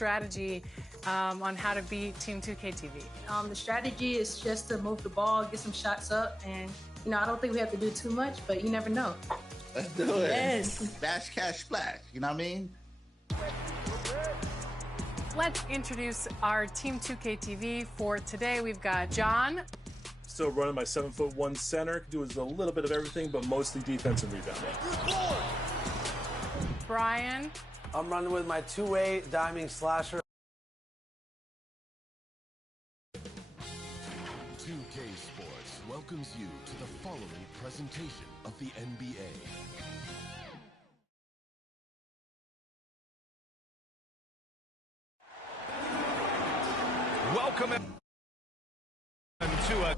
strategy on how to beat Team 2K TV? The strategy is just to move the ball, get some shots up, and I don't think we have to do too much, but you never know. Let's do it. Yes. Dash, cash, splash. You know what I mean? Let's introduce our Team 2K TV for today. We've got John. Still running my 7'1" center. Do a little bit of everything, but mostly defensive rebounding. Brian. I'm running with my two-way diming slasher. 2K Sports welcomes you to the following presentation of the NBA. Welcome to a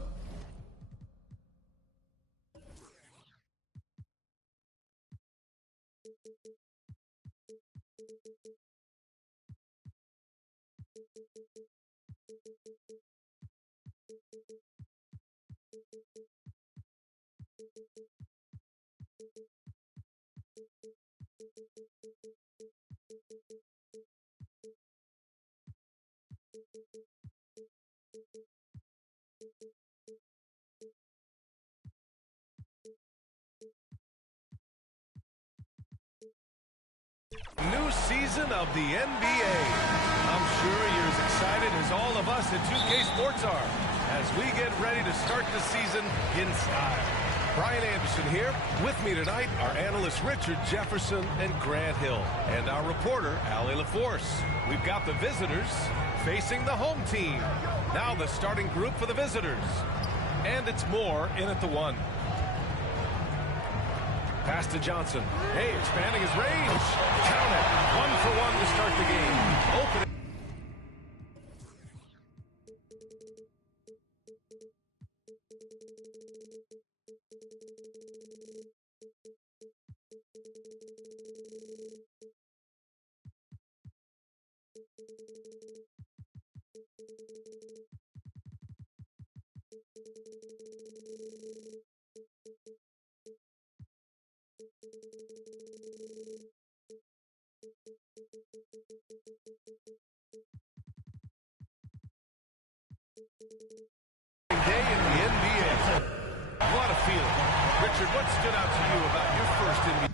new season of the NBA. I'm sure you're as excited as all of us at 2K Sports are as we get ready to start the season in style. Brian Anderson here. With me tonight are analysts Richard Jefferson and Grant Hill, and our reporter, Allie LaForce. We've got the visitors facing the home team. Now the starting group for the visitors. And it's Moore in at the one. Pass to Johnson. Hey, expanding his range. Count it. 1 for 1 to start the game. Open it. Day in the NBA. What a feeling. Richard, what stood out to you about your first NBA?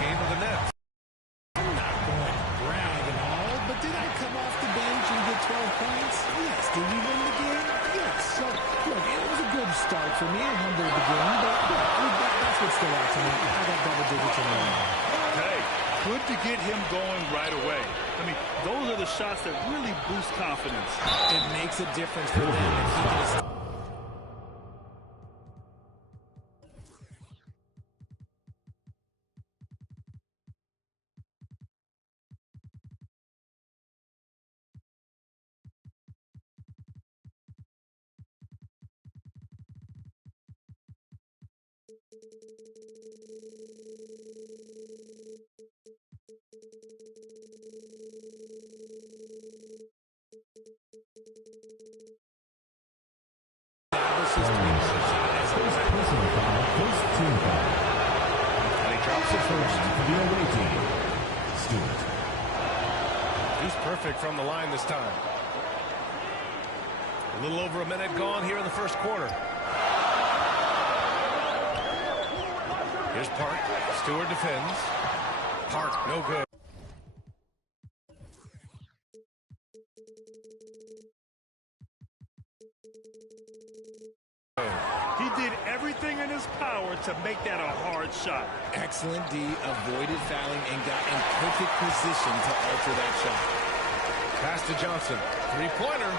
Game of the Nets. I'm not going to brag and all, but did I come off the bench and get 12 points? Yes. Did we win the game? Yes. So, look, it was a good start for me. I humbled the game, but that's what stood out to me. I got double digits in the game. Hey, good to get him going right away. I mean, those are the shots that really boost confidence. It makes a difference for them if he can. And he drops it first. The away team. Stewart. He's perfect from the line this time. A little over a minute gone here in the first quarter. Here's Park. Stewart defends. Park, no good. He did everything in his power to make that a hard shot. Excellent D, avoided fouling and got in perfect position to alter that shot. Pass to Johnson. Three-pointer.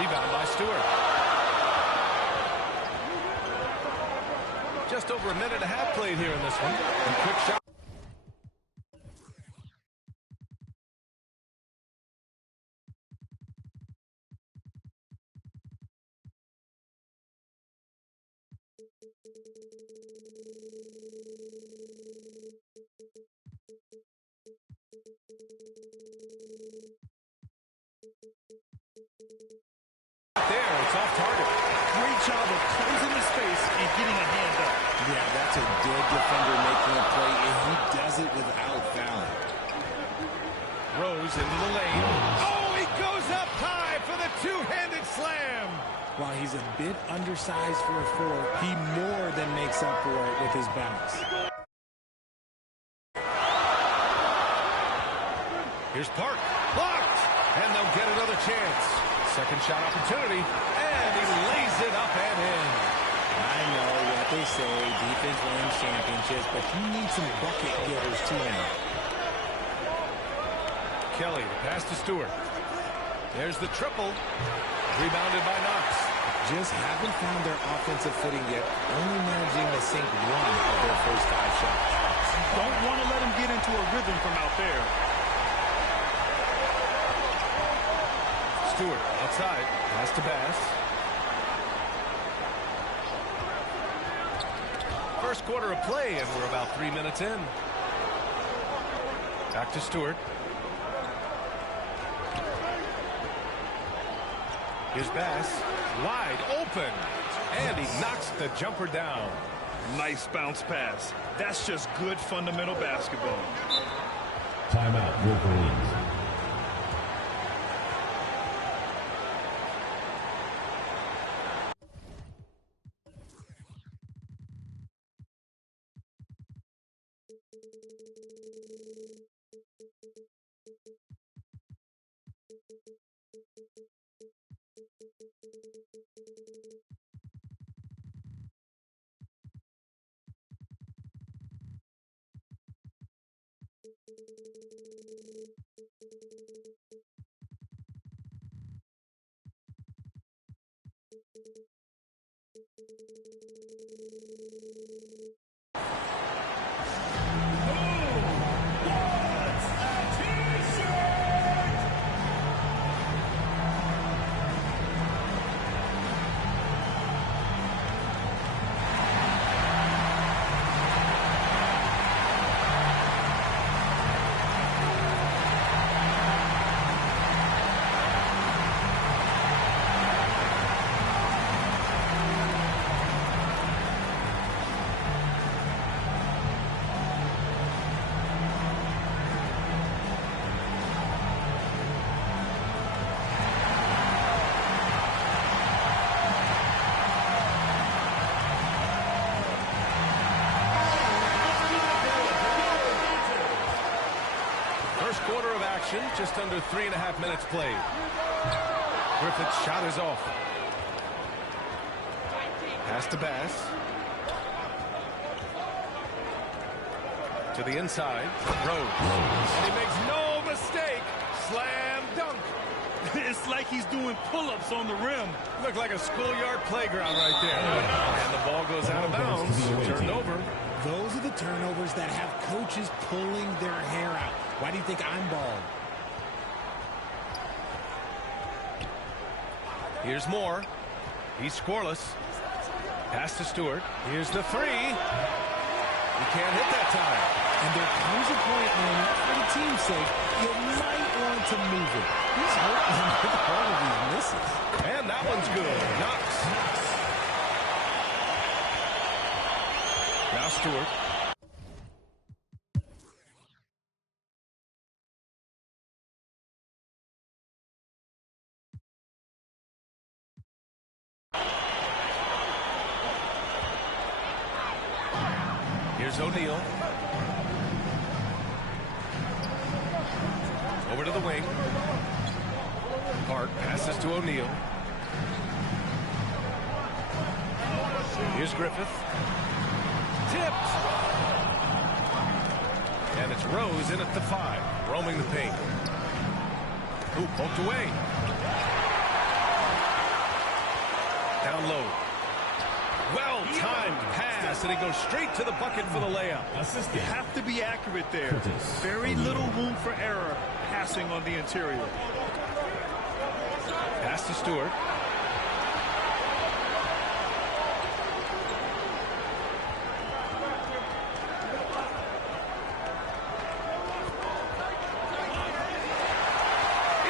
Rebound by Stewart. Just over a minute and a half played here in this one. And quick shot. There, it's off target. Great job of closing the space and getting a hand up. Yeah, that's a good defender making a play, and he does it without fouling. Rose into the lane. Oh, he goes up high for the two-handed slam. While he's a bit undersized for a four, he more than makes up for it with his bounce. Here's Park. Blocked. And they'll get another chance. Second shot opportunity. And he lays it up and in. I know what they say, defense wins championships, but you need some bucket getters too now. Kelly, the pass to Stewart. There's the triple. Rebounded by Knox. Just haven't found their offensive footing yet, only managing to sink one of their first 5 shots. Don't want to let him get into a rhythm from out there. Stewart outside. Pass to Bass. First quarter of play, and we're about 3 minutes in. Back to Stewart. Here's Bass. Wide open. And he knocks the jumper down. Nice bounce pass. That's just good fundamental basketball. Timeout, Wolverines. First quarter of action, just under 3.5 minutes played. Griffith's shot is off. Pass to Bass. To the inside. Rose. And he makes no mistake. Slam dunk. It's like he's doing pull-ups on the rim. Looked like a schoolyard playground right there. And the ball goes out of bounds. Turned over. Those are the turnovers that have coaches pulling their hair out. Why do you think I'm bald? Here's Moore. He's scoreless. Pass to Stewart. Here's the three. He can't hit that time. And there comes a point when, for the team's sake, you might want to move it. He's hurting him with all of these misses. And that one's good. Knox. Now Stewart. Here's O'Neal. Over to the wing. Park passes to O'Neal. Here's Griffith. Tipped. And it's Rose in at the 5, roaming the paint. Ooh, poked away. Down low. Well-timed pass, and he goes straight to the bucket for the layup. You have to be accurate there. Very little room for error passing on the interior. Pass to Stewart.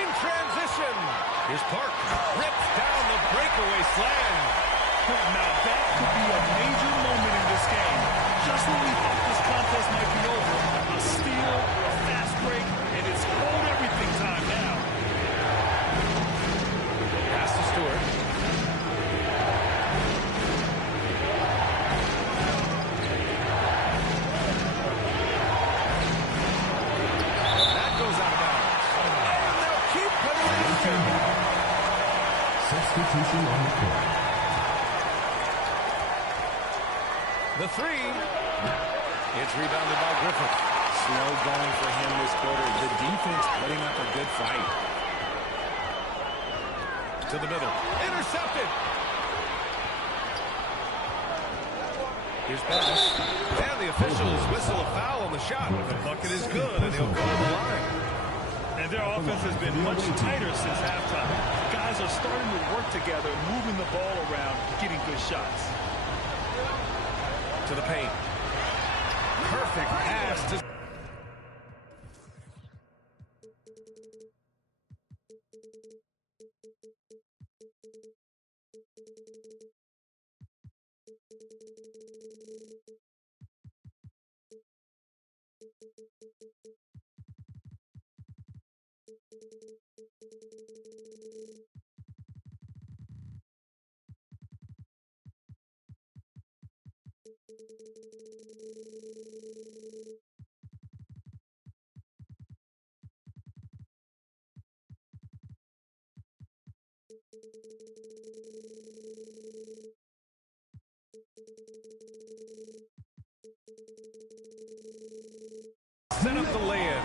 In transition. Here's Park. Rips down the breakaway slam. Now that could be a major moment in this game. Just when we thought this contest might be over, a steal, a fast break, and it's hold everything time now. Pass to Stewart. That goes out of bounds. And they'll keep possession. Substitution on the court. The 3. It's rebounded by Griffith. Slow going for him this quarter. The defense putting up a good fight. To the middle. Intercepted. Here's pass. And the officials whistle a foul on the shot. The bucket is good, and he'll go to the line. And their offense has been much tighter since halftime. Guys are starting to work together, moving the ball around, getting good shots. To the paint. Perfect pass to... set up the lay-in.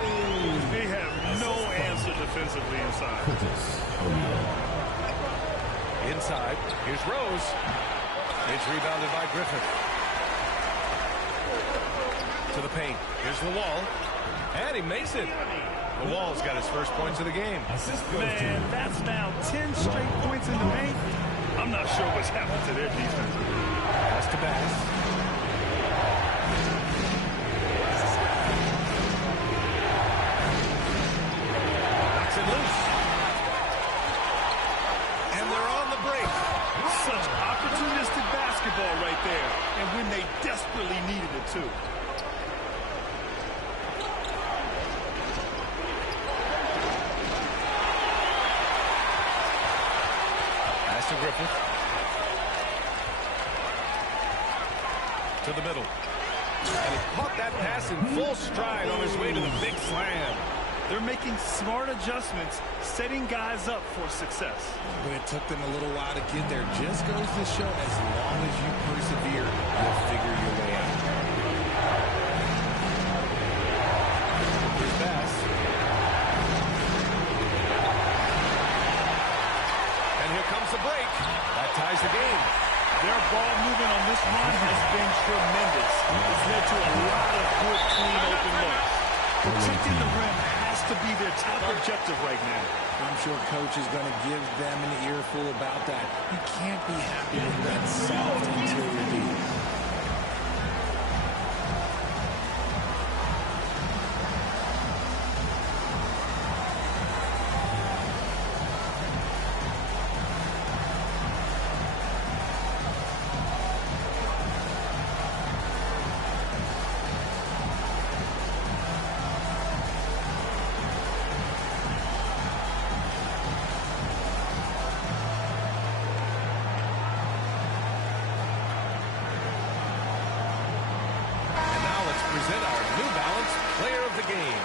They have no answer defensively inside. Inside, here's Rose. It's rebounded by Griffith. To the paint. Here's the wall. And he makes it. The Wall's got his first points of the game. Man, that's now 10 straight points in the paint. I'm not sure what's happened to their defense. Pass to Bass. Knocks it loose. And they're on the break. Such opportunistic basketball right there. And when they desperately needed it, too. Pass to Griffith. To the middle. And he caught that pass in full stride on his way to the big slam. They're making smart adjustments, setting guys up for success. But it took them a little while to get there. Just goes to show, as long as you persevere, you'll figure your way out. Here's Bass. And here comes the break. That ties the game. Their ball movement on this run has been tremendous. It's led to a lot of good, clean, open looks. Protecting the rim has to be their top objective right now. I'm sure coach is going to give them an earful about that. You can't be happy with that soft interior D. balanced player of the game.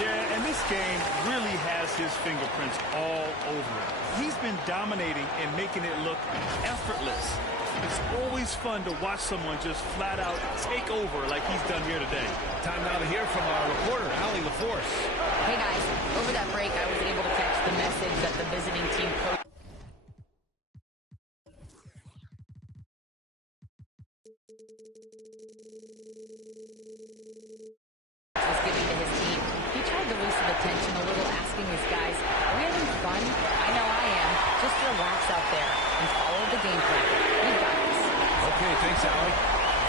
Yeah, and this game really has his fingerprints all over it. He's been dominating and making it look effortless. It's always fun to watch someone just flat out take over like he's done here today. Time now to hear from our reporter, Allie LaForce. Hey guys, over that break I was able to catch the message that the visiting team coach was giving to his team. He tried to loosen the tension a little, asking his guys, are we having fun? I know I am. Just relax out there and follow the game plan. We got this. Okay, thanks, Allie.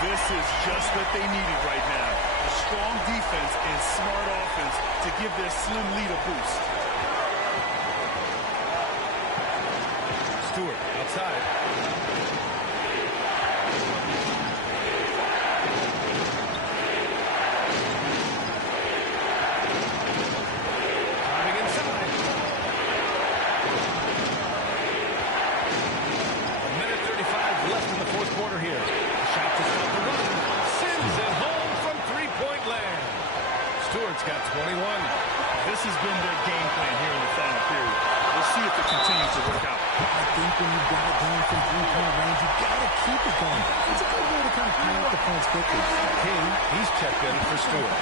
This is just what they needed right now. A strong defense and smart offense to give their slim lead a boost. Stewart outside. Driving inside. A minute 35 left in the fourth quarter here. Shot to stop the run. Sends it home from three-point land. Stewart's got 21. This has been their game plan here in the final period. We'll see if it continues to work out. I think when you've got it going from three-point range, you've got to keep it going. It's a good way to kind of clean up the points quickly. King, he's checked in for Stewart.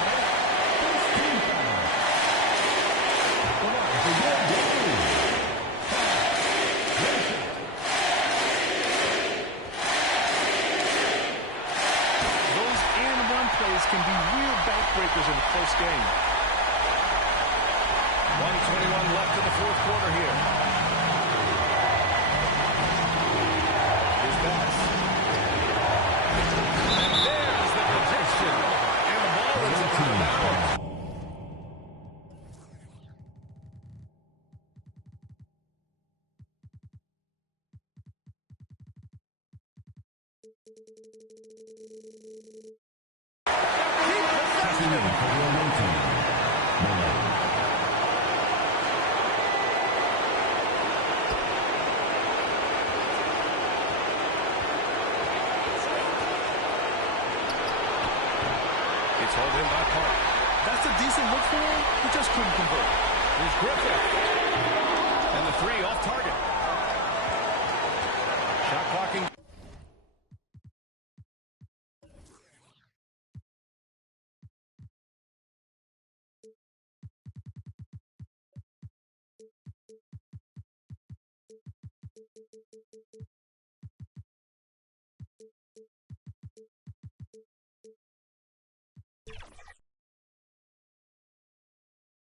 Those and-run plays can be real backbreakers in the close game. 1:21 left in the fourth quarter here. Here's Bass. And there's the protection. And the ball is out of bounds. It's hauled in by Park. That's a decent look for him. He just couldn't convert. Here's Griffith. And the three off target. Shot clocking.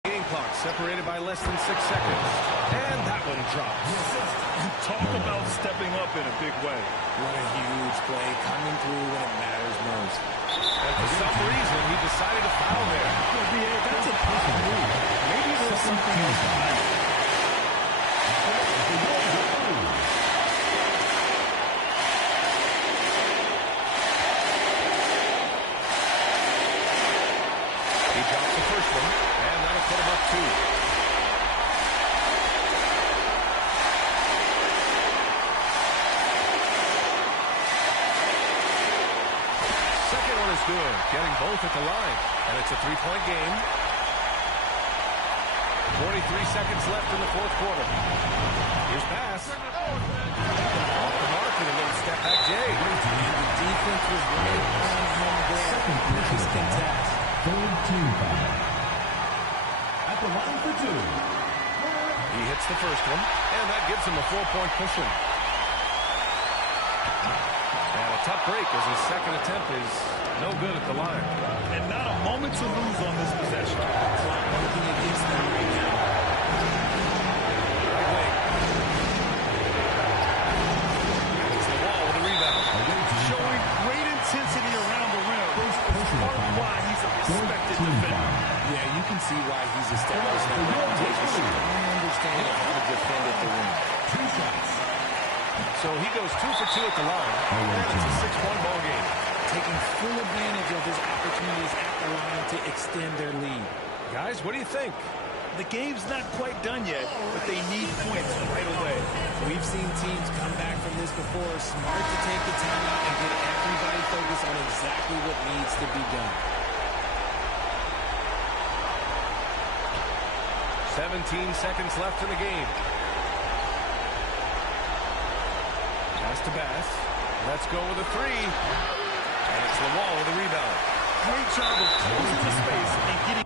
Game clock separated by less than 6 seconds. And that one drops. Talk about stepping up in a big way. What a huge play coming through when it matters most. And for some reason, he decided to foul there. That's a perfect move. Maybe there's something else behind it. He drops the first one, and that'll put him up 2. Second one is good, getting both at the line, and it's a 3-point game. 43 seconds left in the fourth quarter. Here's Bass. Off the mark and a little step back, Jay. The defense was right on him there. Nice contest. Third team foul. At the line for 2. He hits the first one, and that gives him a 4-point cushion. And a tough break as his second attempt is no good at the line. And not a moment to lose on this possession. Clock working against them right now. Right wing. It's the ball with a rebound. Showing great intensity around the rim. It's part of why he's a respected defender. Yeah, you can see why he's established that reputation. Strong understanding of how to defend at the rim. 2 shots. So he goes 2 for 2 at the line. And it's a 6-point ball game. Taking full advantage of his opportunities at the line to extend their lead. Guys, what do you think? The game's not quite done yet, but they need points right away. We've seen teams come back from this before. Smart to take the time out and get everybody focused on exactly what needs to be done. 17 seconds left in the game. Pass to Bass. Let's go with a three. And it's the wall with the rebound. Great job of closing the space and getting.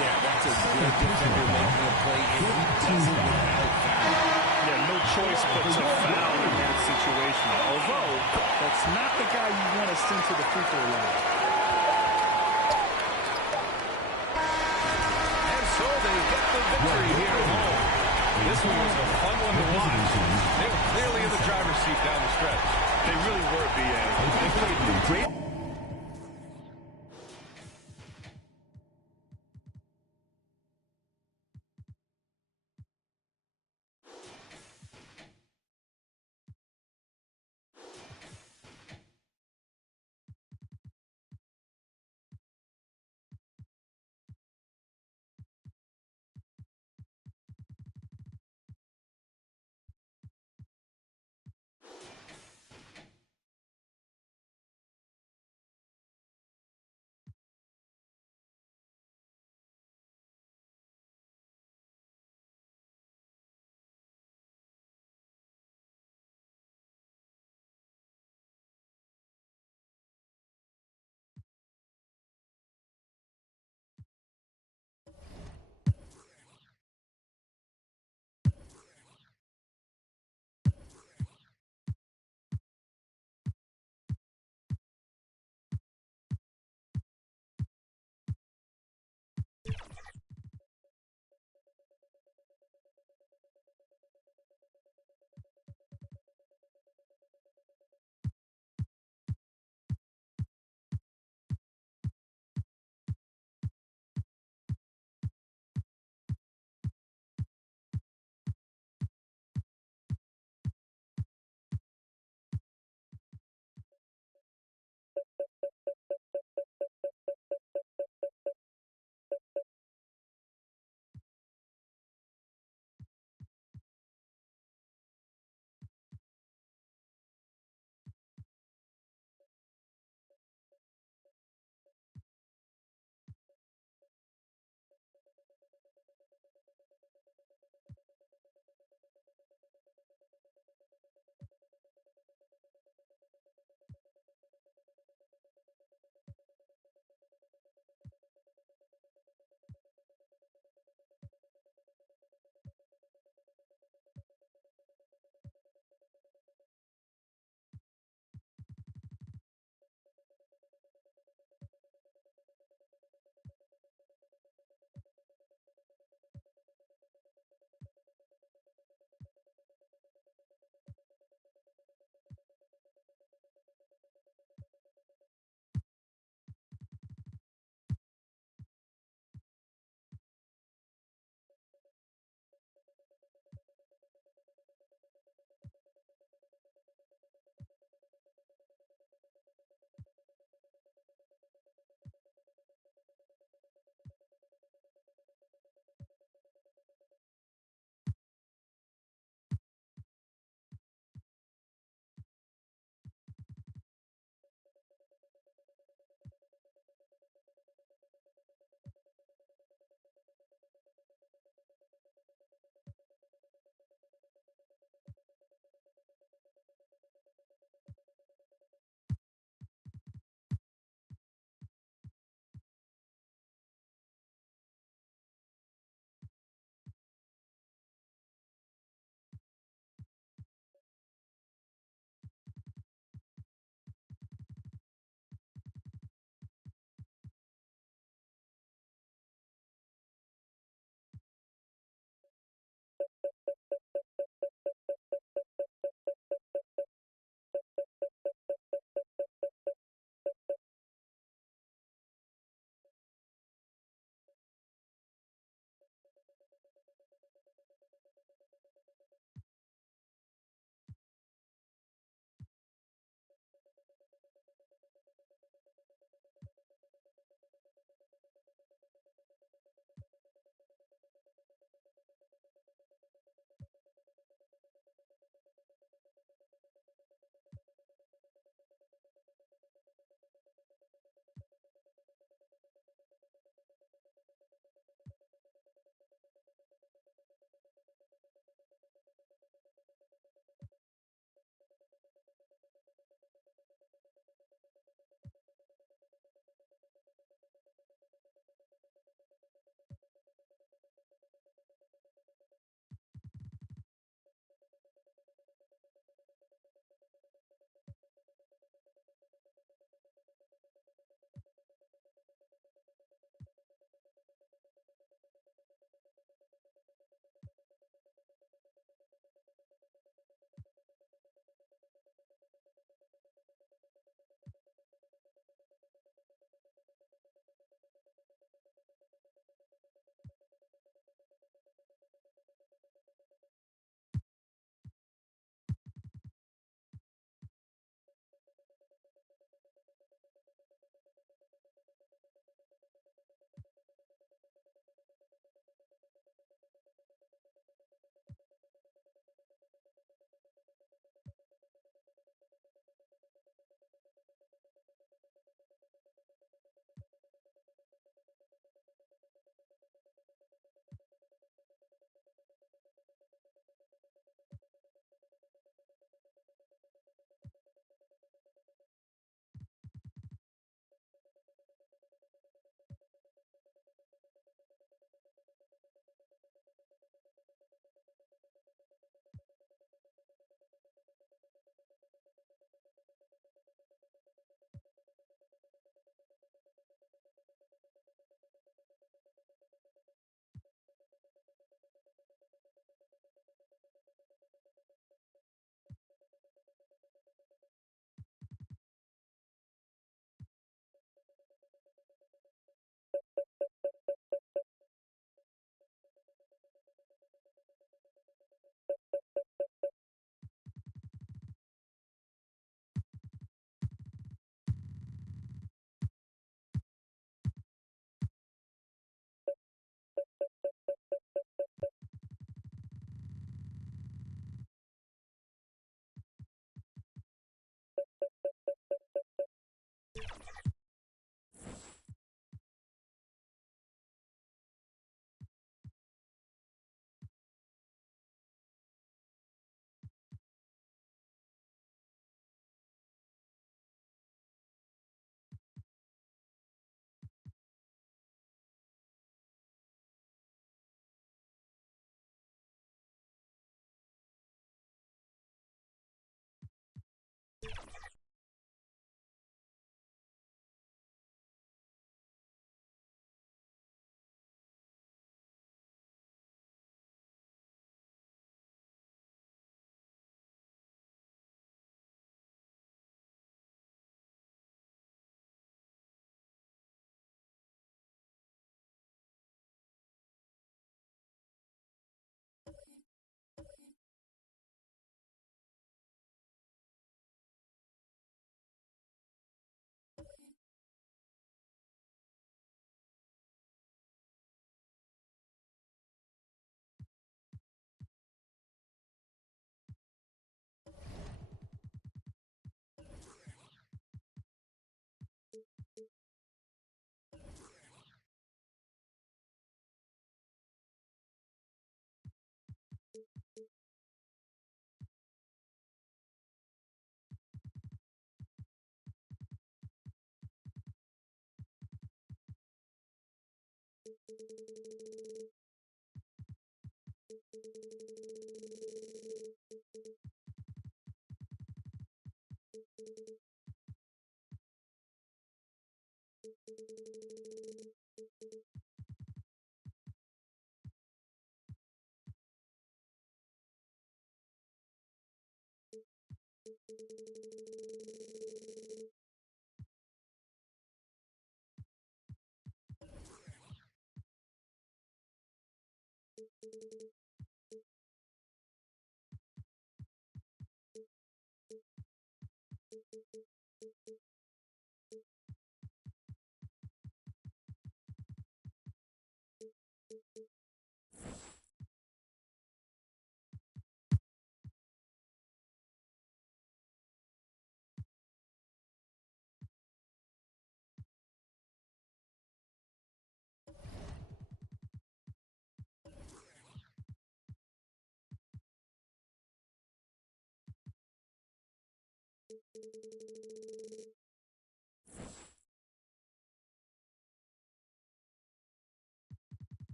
Yeah, that's a good defender making a play, and he does it without foul. Yeah, no choice but to foul in that situation. Although, that's not the guy you want to send to the free throw line. And so they get the victory here at home. This one was a fun one to watch. They were clearly in the driver's seat down the stretch. They really were, B.A. They played great.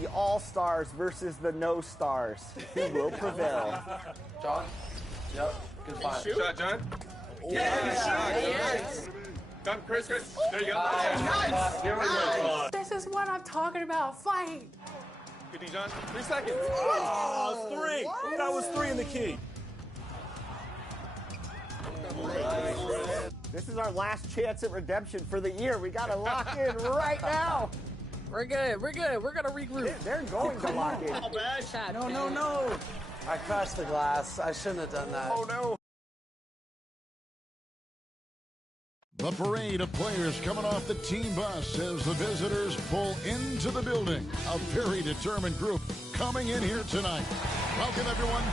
The All-Stars versus the No-Stars. Who will prevail? John? Yep. Good find. Shot, John? Yes. Done, Chris. There you go. Nice. Here we go. This is what I'm talking about. Fight. Good D, John. 3 seconds. Oh, 3. What? That was 3 in the key. This is our last chance at redemption for the year. We got to lock in right now. We're good. We're going to regroup. They're going to lock in. No. I crashed the glass. I shouldn't have done that. Oh, no. The parade of players coming off the team bus as the visitors pull into the building. A very determined group coming in here tonight. Welcome, everyone.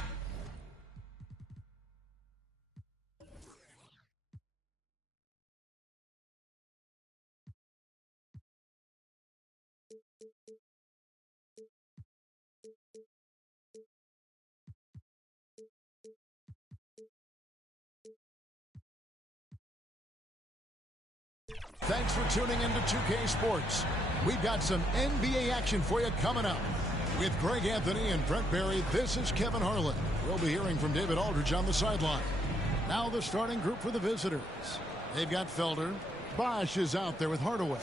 Thanks for tuning into 2K Sports. We've got some NBA action for you coming up. With Greg Anthony and Brent Barry, this is Kevin Harlan. We'll be hearing from David Aldridge on the sideline. Now the starting group for the visitors. They've got Felder. Bosch is out there with Hardaway.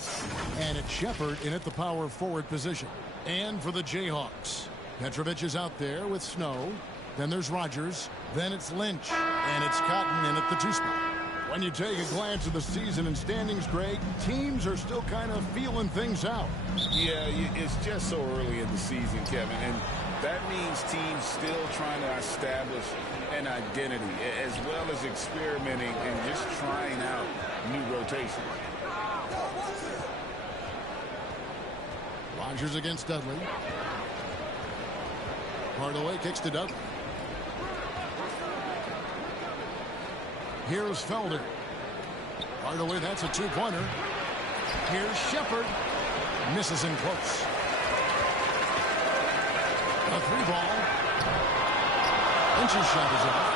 And it's Shepard in at the power forward position. And for the Jayhawks, Petrovic is out there with Snow. Then there's Rogers. Then it's Lynch. And it's Cotton in at the 2 spot. When you take a glance at the season and standings, Greg, teams are still kind of feeling things out. Yeah, it's just so early in the season, Kevin, and that means teams still trying to establish an identity, as well as experimenting and just trying out new rotations. Rogers against Dudley. Hardaway kicks to Dudley. Here's Felder. Hardaway, that's a 2-pointer. Here's Shepard. Misses him close. A 3-ball. Lynch's shot is off.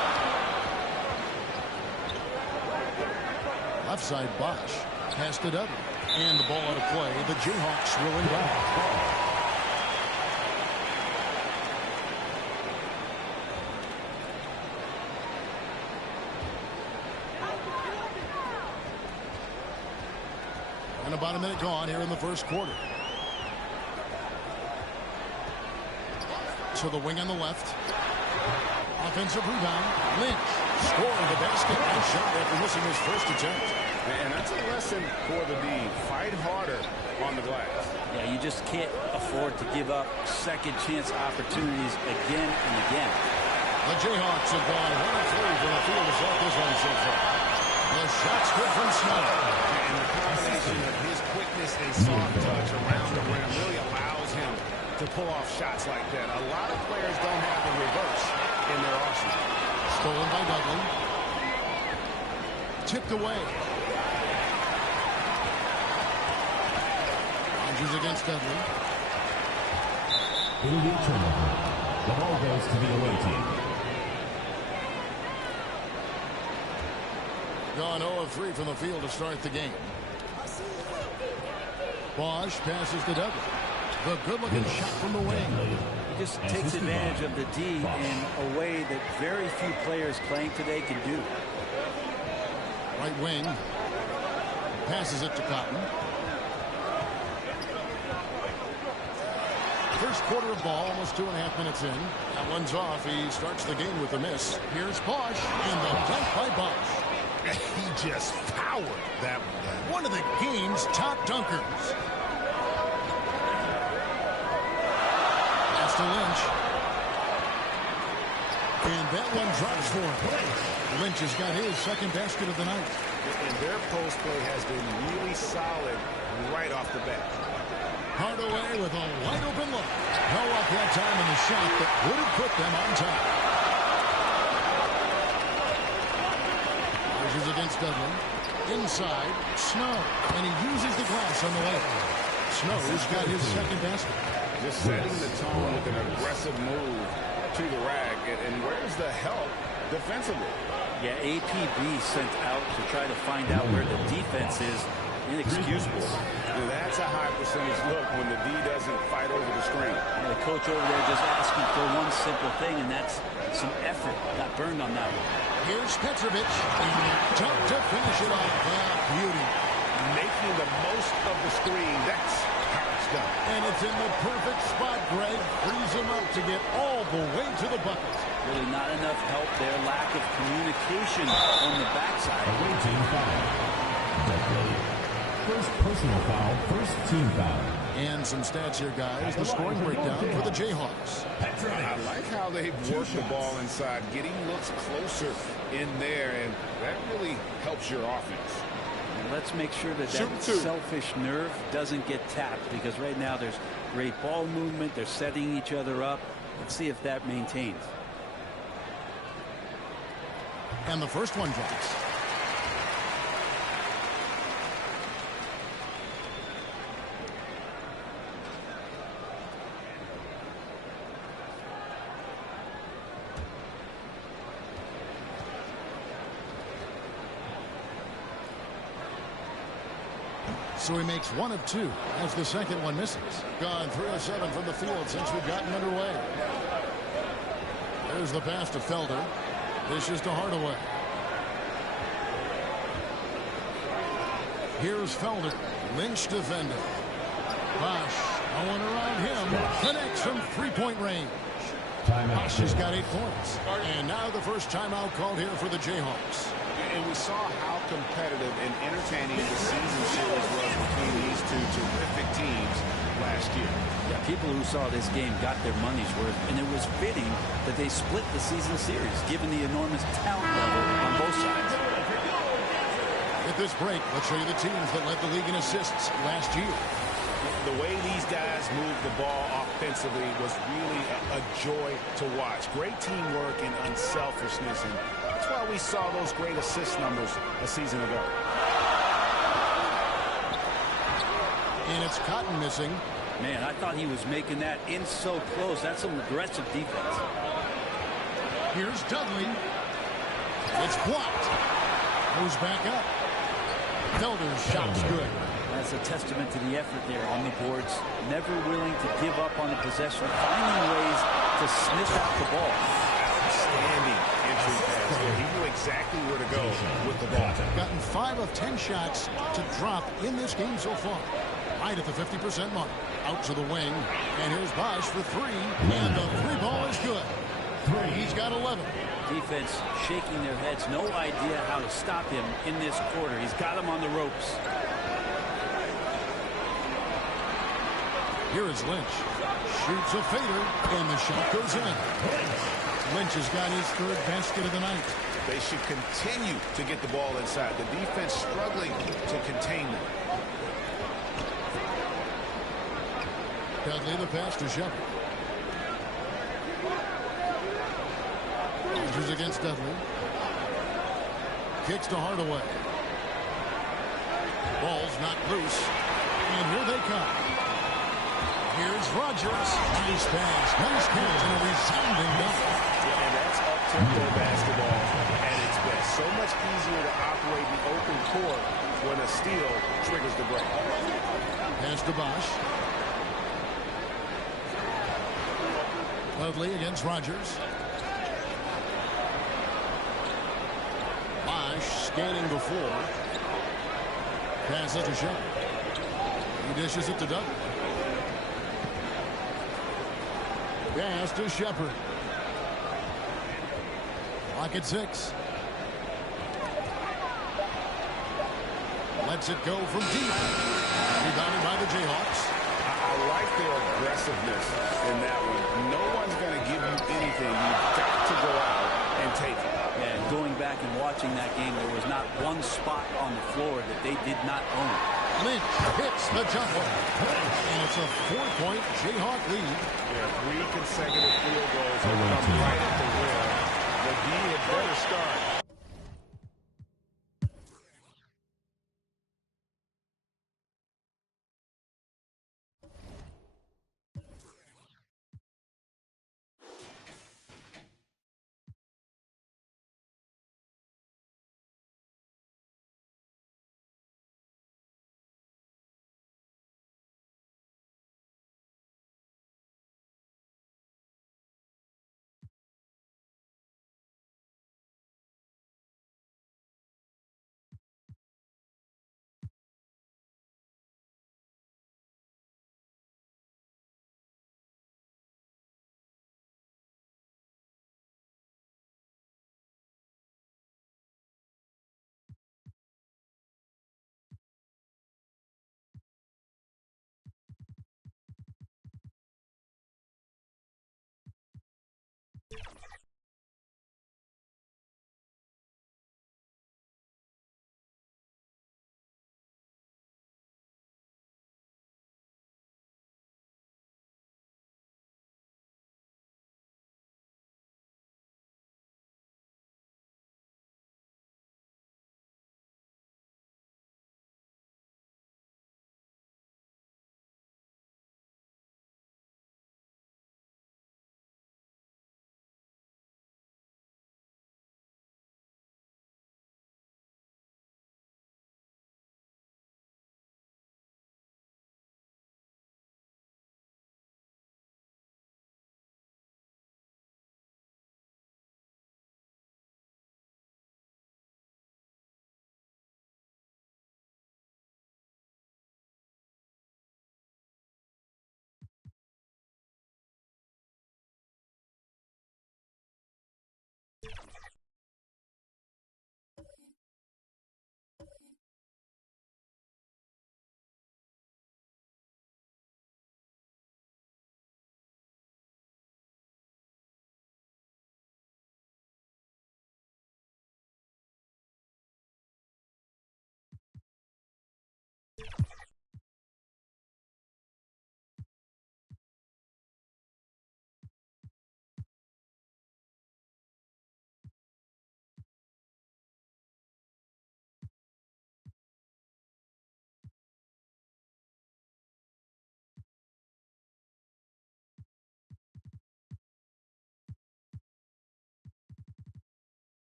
Left side, Bosch. Pass to Dudley. And the ball out of play. The Jayhawks will inbound. And about a minute gone here in the first quarter. To the wing on the left. Offensive rebound. Lynch scoring the basket and shot after missing his first attempt. And that's a lesson for the D. Fight harder on the glass. Yeah, you just can't afford to give up second chance opportunities again and again. The Jayhawks have gone 1 of 3 from the field to start this one so far. The shot's good from Snow. And the combination of his quickness and soft touch around the rim really allows him to pull off shots like that. A lot of players don't have the reverse in their arsenal. Stolen by Dudley. Tipped away. Rogers against Dudley. It'll be a turnover. The ball goes to the away team. Gone 0 of 3 from the field to start the game. Bosch passes to Dudley. The good-looking shot from the wing. He just takes advantage of the D in a way that very few players playing today can do. Right wing. Passes it to Cotton. First quarter of ball, almost 2.5 minutes in. That one's off. He starts the game with a miss. Here's Bosch, and the dunk by Bosch. He just powered that one down. One of the game's top dunkers. Pass to Lynch. And that one drops for him. Lynch has got his second basket of the night. And their post play has been really solid right off the bat. Hardaway with a wide open look. No luck that time in the shot that would have put them on top. Rogers against Dudley. Inside, Snow. And he uses the glass on the way. Snow's got his second basket. Just setting the tone with an aggressive move to the rack. And where's the help defensively? Yeah, APB sent out to try to find out where the defense is. Inexcusable. That's a high percentage look when the D doesn't fight over the screen. And the coach over there just asking for one simple thing, and that's some effort. Got burned on that one. Here's Petrovic. Dunk to finish it off. Beauty. Making the most of the screen. That's how it's done. And it's in the perfect spot, Greg. Frees him up to get all the way to the bucket. Really not enough help there. Lack of communication on the backside. Away team foul. First personal foul, first team foul. And some stats here, guys. The scoring breakdown for the Jayhawks. I like how they've worked the ball inside, getting looks closer in there, and that really helps your offense. And let's make sure that that selfish nerve doesn't get tapped, because right now there's great ball movement. They're setting each other up. Let's see if that maintains. And the first one drops. So he makes 1 of 2 as the second one misses. Gone 3 of 7 from the field since we've gotten underway. There's the pass to Felder. This is to Hardaway. Here's Felder. Lynch defending. Bosch, no one around him. Connects from three-point range. Bosch has got 8 points. And now the first timeout called here for the Jayhawks. And we saw how competitive and entertaining the season series was between these two terrific teams last year. Yeah, people who saw this game got their money's worth, and it was fitting that they split the season series, given the enormous talent level on both sides. At this break, let's show you the teams that led the league in assists last year. The way these guys moved the ball offensively was really a joy to watch. Great teamwork and unselfishness, and that's why we saw those great assist numbers a season ago. And it's Cotton missing. Man, I thought he was making that in so close. That's some aggressive defense. Here's Dudley. It's blocked. Goes back up. Felder's shot's good. That's a testament to the effort there on the boards. Never willing to give up on the possession, finding ways to sniff out the ball. Standing entry pass there. He knew exactly where to go with the ball. Gotten 5 of 10 shots to drop in this game so far. Right at the 50% mark. Out to the wing. And here's Bosch for 3. And the 3-ball is good. He's got 11. Defense shaking their heads. No idea how to stop him in this quarter. He's got him on the ropes. Here is Lynch. Shoots a fader. And the shot goes in. Lynch has got his 3rd basket of the night. They should continue to get the ball inside. The defense struggling to contain them. Dudley the pass to Shepard. Rogers against Dudley. Kicks to Hardaway. Ball's knocked loose. And here they come. Here's Rogers. Nice pass. Nice catch and a resounding dunk. Yeah, and that's up-tempo basketball at its best. So much easier to operate the open court when a steal triggers the break. Pass to Bosch. Dudley against Rogers. Bosch scanning before. Passes to Shepard. He dishes it to Dudley. Pass to Shepard. Clock at 6. Lets it go from deep. Rebounded by the Jayhawks. I like their aggressiveness in that one. No one's going to give you anything. You've got to go out and take it. And going back and watching that game, there was not one spot on the floor that they did not own. Lynch hits the jumper. And it's a 4-point Jayhawk lead. Yeah, 3 consecutive field goals have come right at the rim. The D had better start.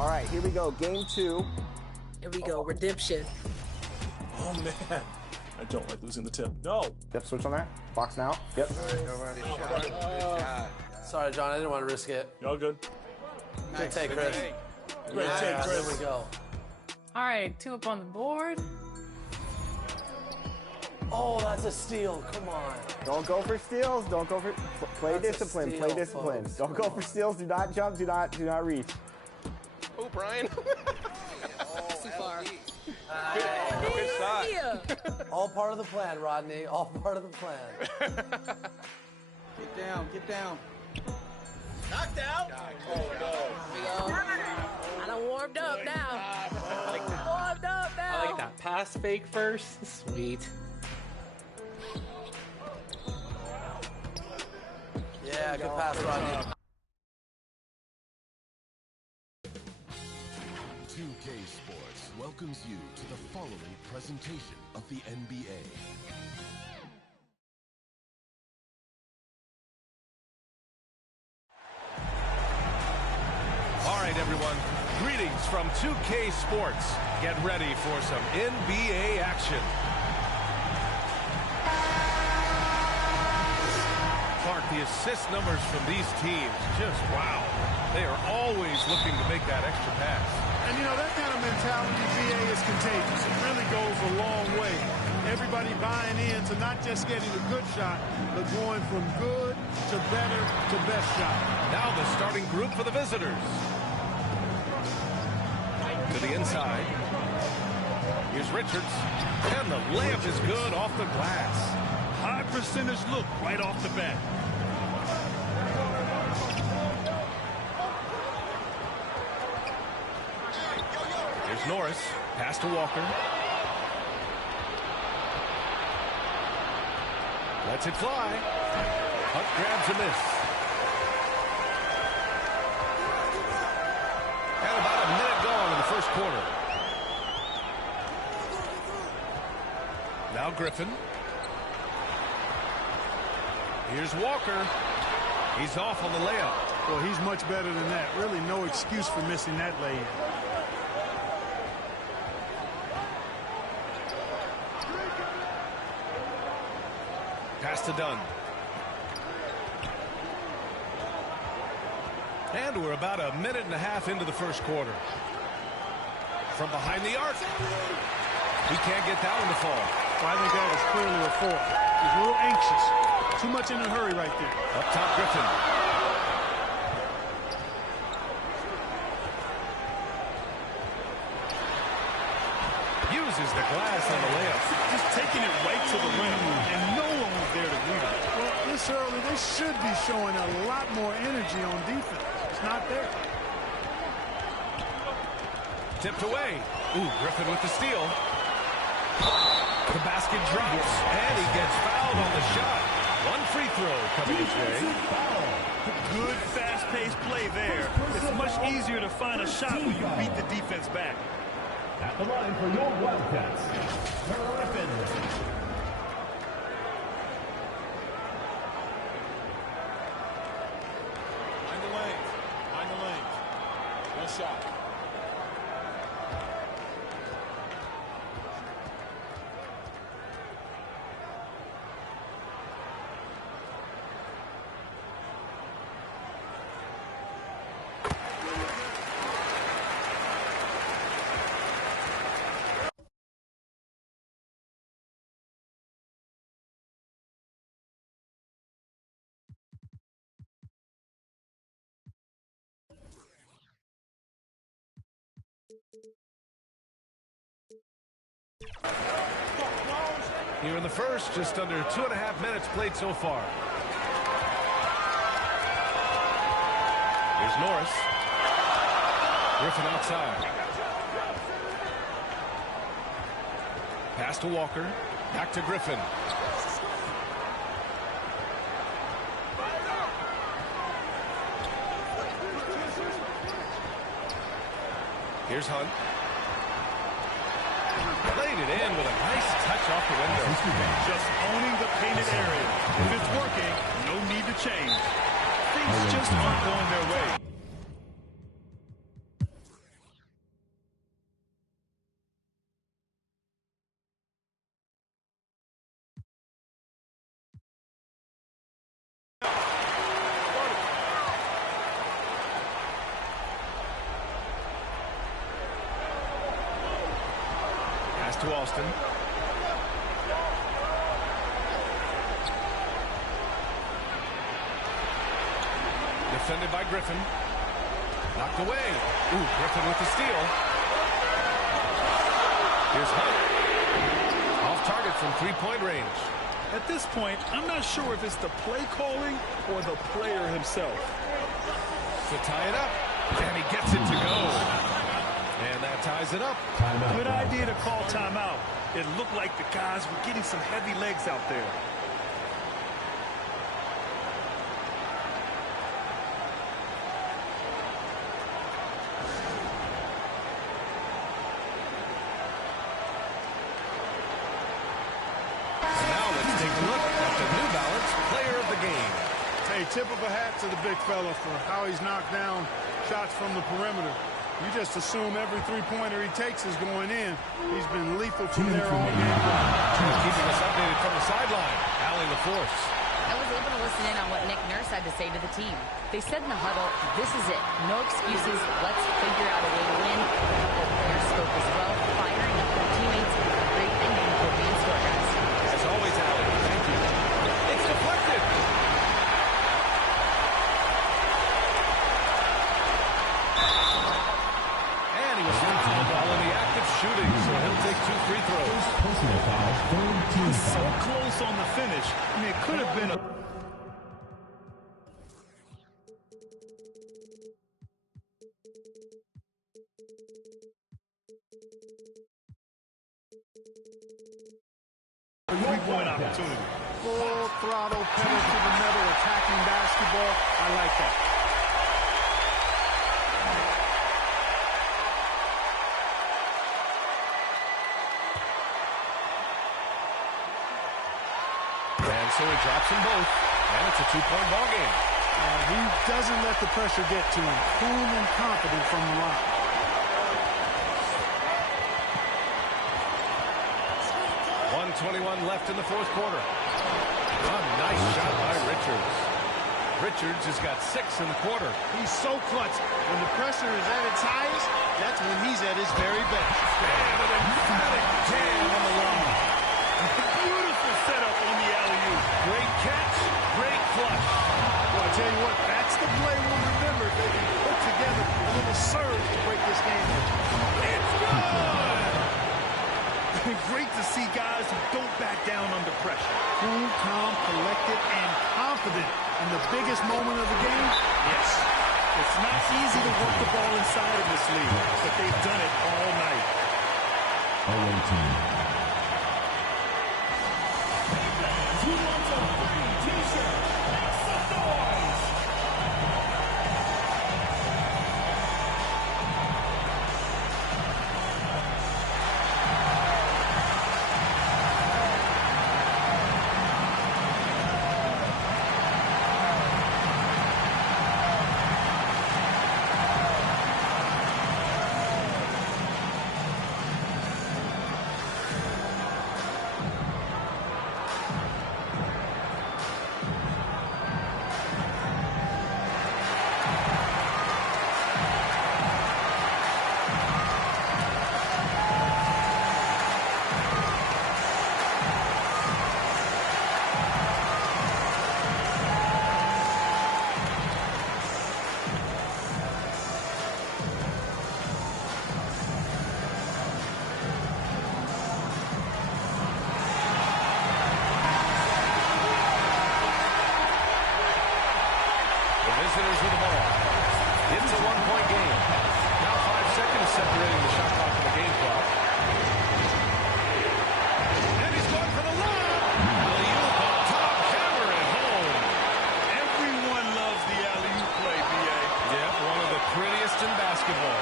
All right, here we go. Game 2. Here we go. Redemption. Oh, man. I don't like losing the tip. No. Yep, switch on there. Box now. Yep. Sorry, John. I didn't want to risk it. Y'all good? Good take, Chris. Great take, Chris. There we go. All right, 2 up on the board. Oh, that's a steal. Come on. Don't go for steals. Don't go for... Play That's discipline. steal, Play discipline. folks. Don't go for steals. Do not jump. Do not reach. Oh, Brian. Too far. Good shot. All part of the plan, Rodney. All part of the plan. Get down. Get down. Knocked out. Oh, no. Here we go. I done warmed up now. Warmed up now. I like that pass fake first. Sweet. Yeah, good pass, Rodney. 2K Sports welcomes you to the following presentation of the NBA. All right, everyone. Greetings from 2K Sports. Get ready for some NBA action. Clark, the assist numbers from these teams, just wow. They are always looking to make that extra pass. And, you know, that kind of mentality, VA, is contagious. It really goes a long way. Everybody buying in to not just getting a good shot, but going from good to better to best shot. Now the starting group for the visitors. To the inside. Here's Richards. And the layup is good off the glass. High percentage look right off the bat. Here's Norris. Pass to Walker. Lets it fly. Hunt grabs a miss. And about a minute gone in the first quarter. Now Griffin. Here's Walker. He's off on the layup. Well, he's much better than that. Really no excuse for missing that lay-in. Pass to Dunn. And we're about a minute and a half into the first quarter. From behind the arc. He can't get that one to fall. Well, I think that was clearly a foul. He's a little anxious. Too much in a hurry right there. Up top, Griffin. Uses the glass on the layup. Just taking it right to the rim, and no one was there to greet him. Well, this early, they should be showing a lot more energy on defense. It's not there. Tipped away. Ooh, Griffin with the steal. The basket drops, and he gets fouled on the shot. One free throw coming his way. Good, fast-paced play there. It's much easier to find a shot when you beat the defense back. At the line for your Wildcats, Griffin. shot. Here in the first, just under 2.5 minutes played so far. Here's Norris. Griffin outside. Pass to Walker. Back to Griffin. Here's Hunt. Played it in with a nice touch off the window. Just owning the painted area. If it's working, no need to change. Things just aren't going their way. To Austin. Defended by Griffin. Knocked away. Ooh, Griffin with the steal. Here's Hunt. Off target from three-point range. At this point, I'm not sure if it's the play calling or the player himself. To tie it up. And he gets it to go. And that ties it up. Good idea to call timeout. It looked like the guys were getting some heavy legs out there. Now let's take a look at the New Balance player of the game. Hey, tip of a hat to the big fella for how he's knocked down shots from the perimeter. You just assume every three-pointer he takes is going in. He's been lethal from there all game. Keeping us updated from the sideline. Allie LaForce. I was able to listen in on what Nick Nurse had to say to the team. They said in the huddle, this is it. No excuses. Let's figure out a way to win. A couple of players spoke as well, firing up their teammates. Great ending for the in-store guys. As always, Allie, thank you. It's deflected. And he was fouled while in the act of shooting, so he'll take 2 free throws. Personal foul, third team So foul. close on the finish. I mean, it could have been a... three-point opportunity. Full throttle, pedal to the metal, attacking basketball. I like that. And so he drops them both, and it's a 2-point ball game. He doesn't let the pressure get to him. Cool and confident from the line. .21 left in the fourth quarter. A nice shot by Richards. Richards has got 6 in the quarter. He's so clutch. When the pressure is at its highest, that's when he's at his very best. And an emphatic jam on the line. Beautiful setup on the alley-oop. Great catch, great flush. Well, I tell you what, that's the play we'll remember if they can put together a little surge to break this game. It's good! Great to see guys who don't back down under pressure. Cool, calm, collected, and confident in the biggest moment of the game. Yes. It's not easy to work the ball inside of this league, but they've done it all night. Away team. Who wants a free t-shirt? Make some noise! Visitors with the ball. It's a one-point game. Now 5 seconds separating the shot clock from the game clock. And he's going for the lob. Alley-oop on top. Hammer it home. Everyone loves the alley-oop play, B.A. Yeah, one of the prettiest in basketball.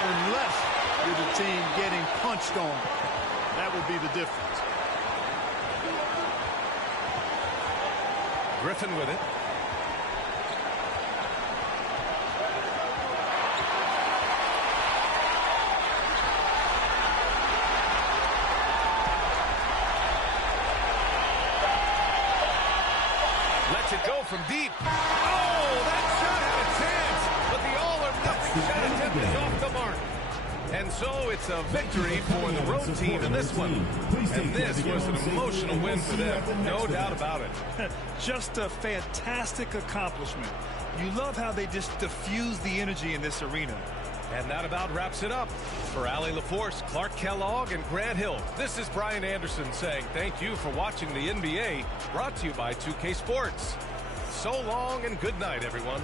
Unless you're the team getting punched on. That would be the difference. Griffin with it. Lets it go from deep. Oh, that shot had a chance, but the all-or-nothing shot attempt is off the mark. And so it's a victory for the road team in this one. And this was an emotional win for them, no doubt about it. Just a fantastic accomplishment. You love how they just diffuse the energy in this arena. And that about wraps it up. For Allie LaForce, Clark Kellogg, and Grant Hill, this is Brian Anderson saying thank you for watching the NBA, brought to you by 2K Sports. So long and good night, everyone.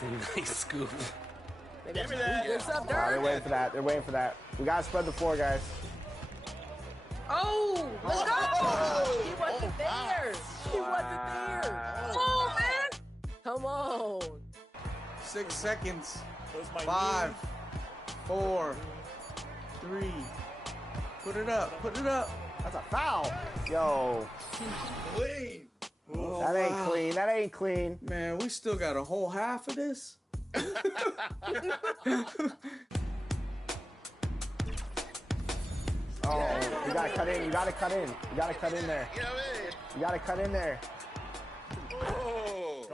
was a nice scoop. Give me that. What's up, They're Dirk? waiting for that. They're waiting for that. We gotta spread the floor, guys. Oh, let's go. He wasn't there. He wasn't there. Oh, man. Come on. 6 seconds. Those my 5, 4, 3. Put it up. Put it up. That's a foul. Yo. Clean. That ain't clean. That ain't clean. Man, we still got a whole half of this. Oh, you gotta cut in. You gotta cut in. You gotta cut in there. You gotta cut in there.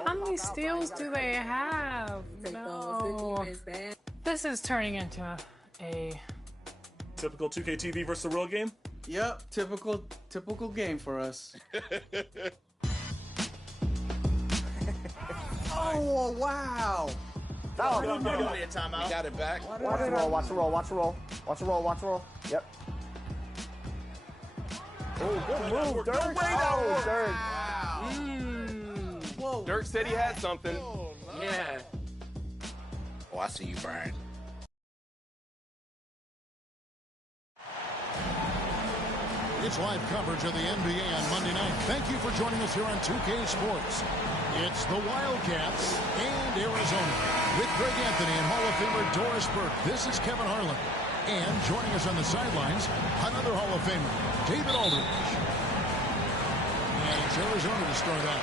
How many steals do they have? No. This is turning into a typical 2K TV versus the real game. Yep, typical game for us. Oh wow! Oh, You got it back. watch the roll. Watch the roll. Watch the roll. Watch the roll. Watch the roll. Yep. Oh, good move, Dirk. Oh, Dirk. Whoa. Dirk said he had something. Yeah. Oh, I see you, Brian. It's live coverage of the NBA on Monday night. Thank you for joining us here on 2K Sports. It's the Wildcats and Arizona. With Greg Anthony and Hall of Famer Doris Burke, this is Kevin Harlan. And joining us on the sidelines, another Hall of Famer, David Aldridge. And it's Arizona to start out.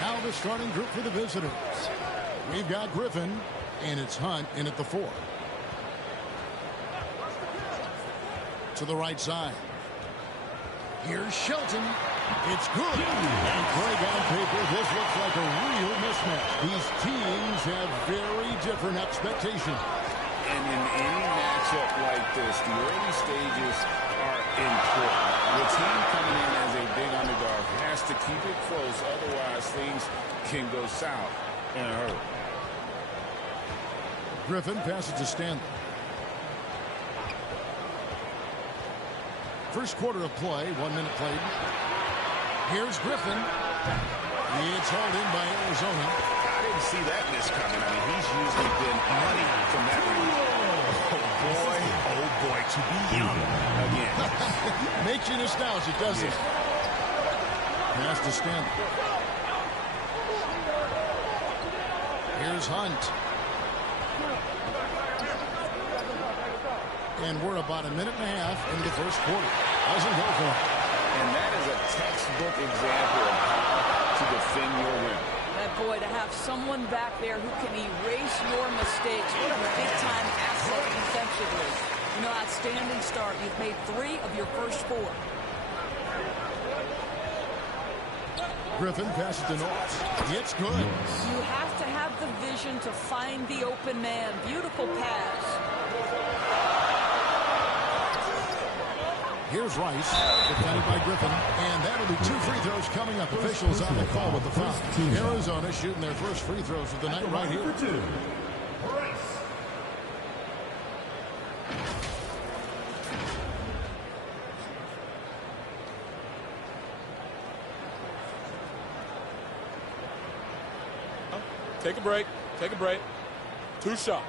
Now the starting group for the visitors. We've got Griffin, and it's Hunt in at the 4. To the right side. Here's Shelton. It's good. And Greg, on paper, this looks like a real mismatch. These teams have very different expectations. And in any matchup like this, the early stages are important. The team coming in as a big underdog has to keep it close, otherwise things can go south in a hurry. Griffin passes to Stanley. First quarter of play, 1 minute played. Here's Griffin. It's hauled in by Arizona. I didn't see that miss coming. I mean, he's usually been money from that range. Oh boy, to be young again. Makes you nostalgic, doesn't it? Pass to Stanley. Here's Hunt. And we're about a minute and a half into the first quarter. Doesn't go for it. And that is a textbook example of how to defend your rim. That boy, to have someone back there who can erase your mistakes. What a big-time asset defensively. You know, outstanding start. You've made 3 of your first 4. Griffin passes to Norris. It's good. You have to have the vision to find the open man. Beautiful pass. Here's Rice, defended by Griffin, and that'll be 2 free throws coming up. Officials on the call with the foul. Arizona shooting their first free throws of the night right here. Take a break. Take a break. 2 shots.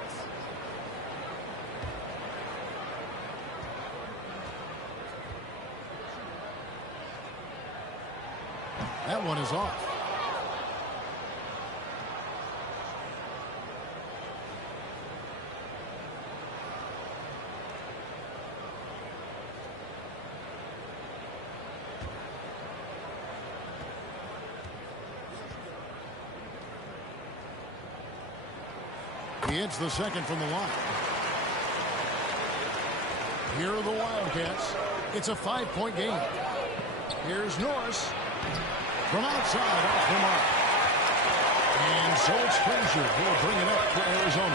That one is off. He hits the second from the line. Here are the Wildcats. It's a 5-point game. Here's Norris. From outside, off the mark. And so it's Frazier who will bring it up for Arizona.